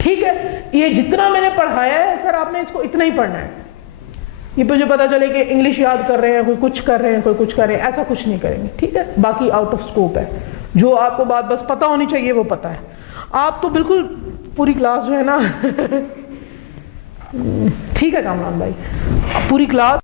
ठीक है। ये जितना मैंने पढ़ाया है सर, आपने इसको इतना ही पढ़ना है। ये मुझे पता चले कि इंग्लिश याद कर रहे हैं, कोई कुछ कर रहे हैं, कोई कुछ कर रहे हैं, ऐसा कुछ नहीं करेंगे, ठीक है। बाकी आउट ऑफ स्कोप है, जो आपको बात बस पता होनी चाहिए वो पता है। आप तो बिल्कुल पूरी क्लास जो है ना ठीक है कामरान भाई, पूरी क्लास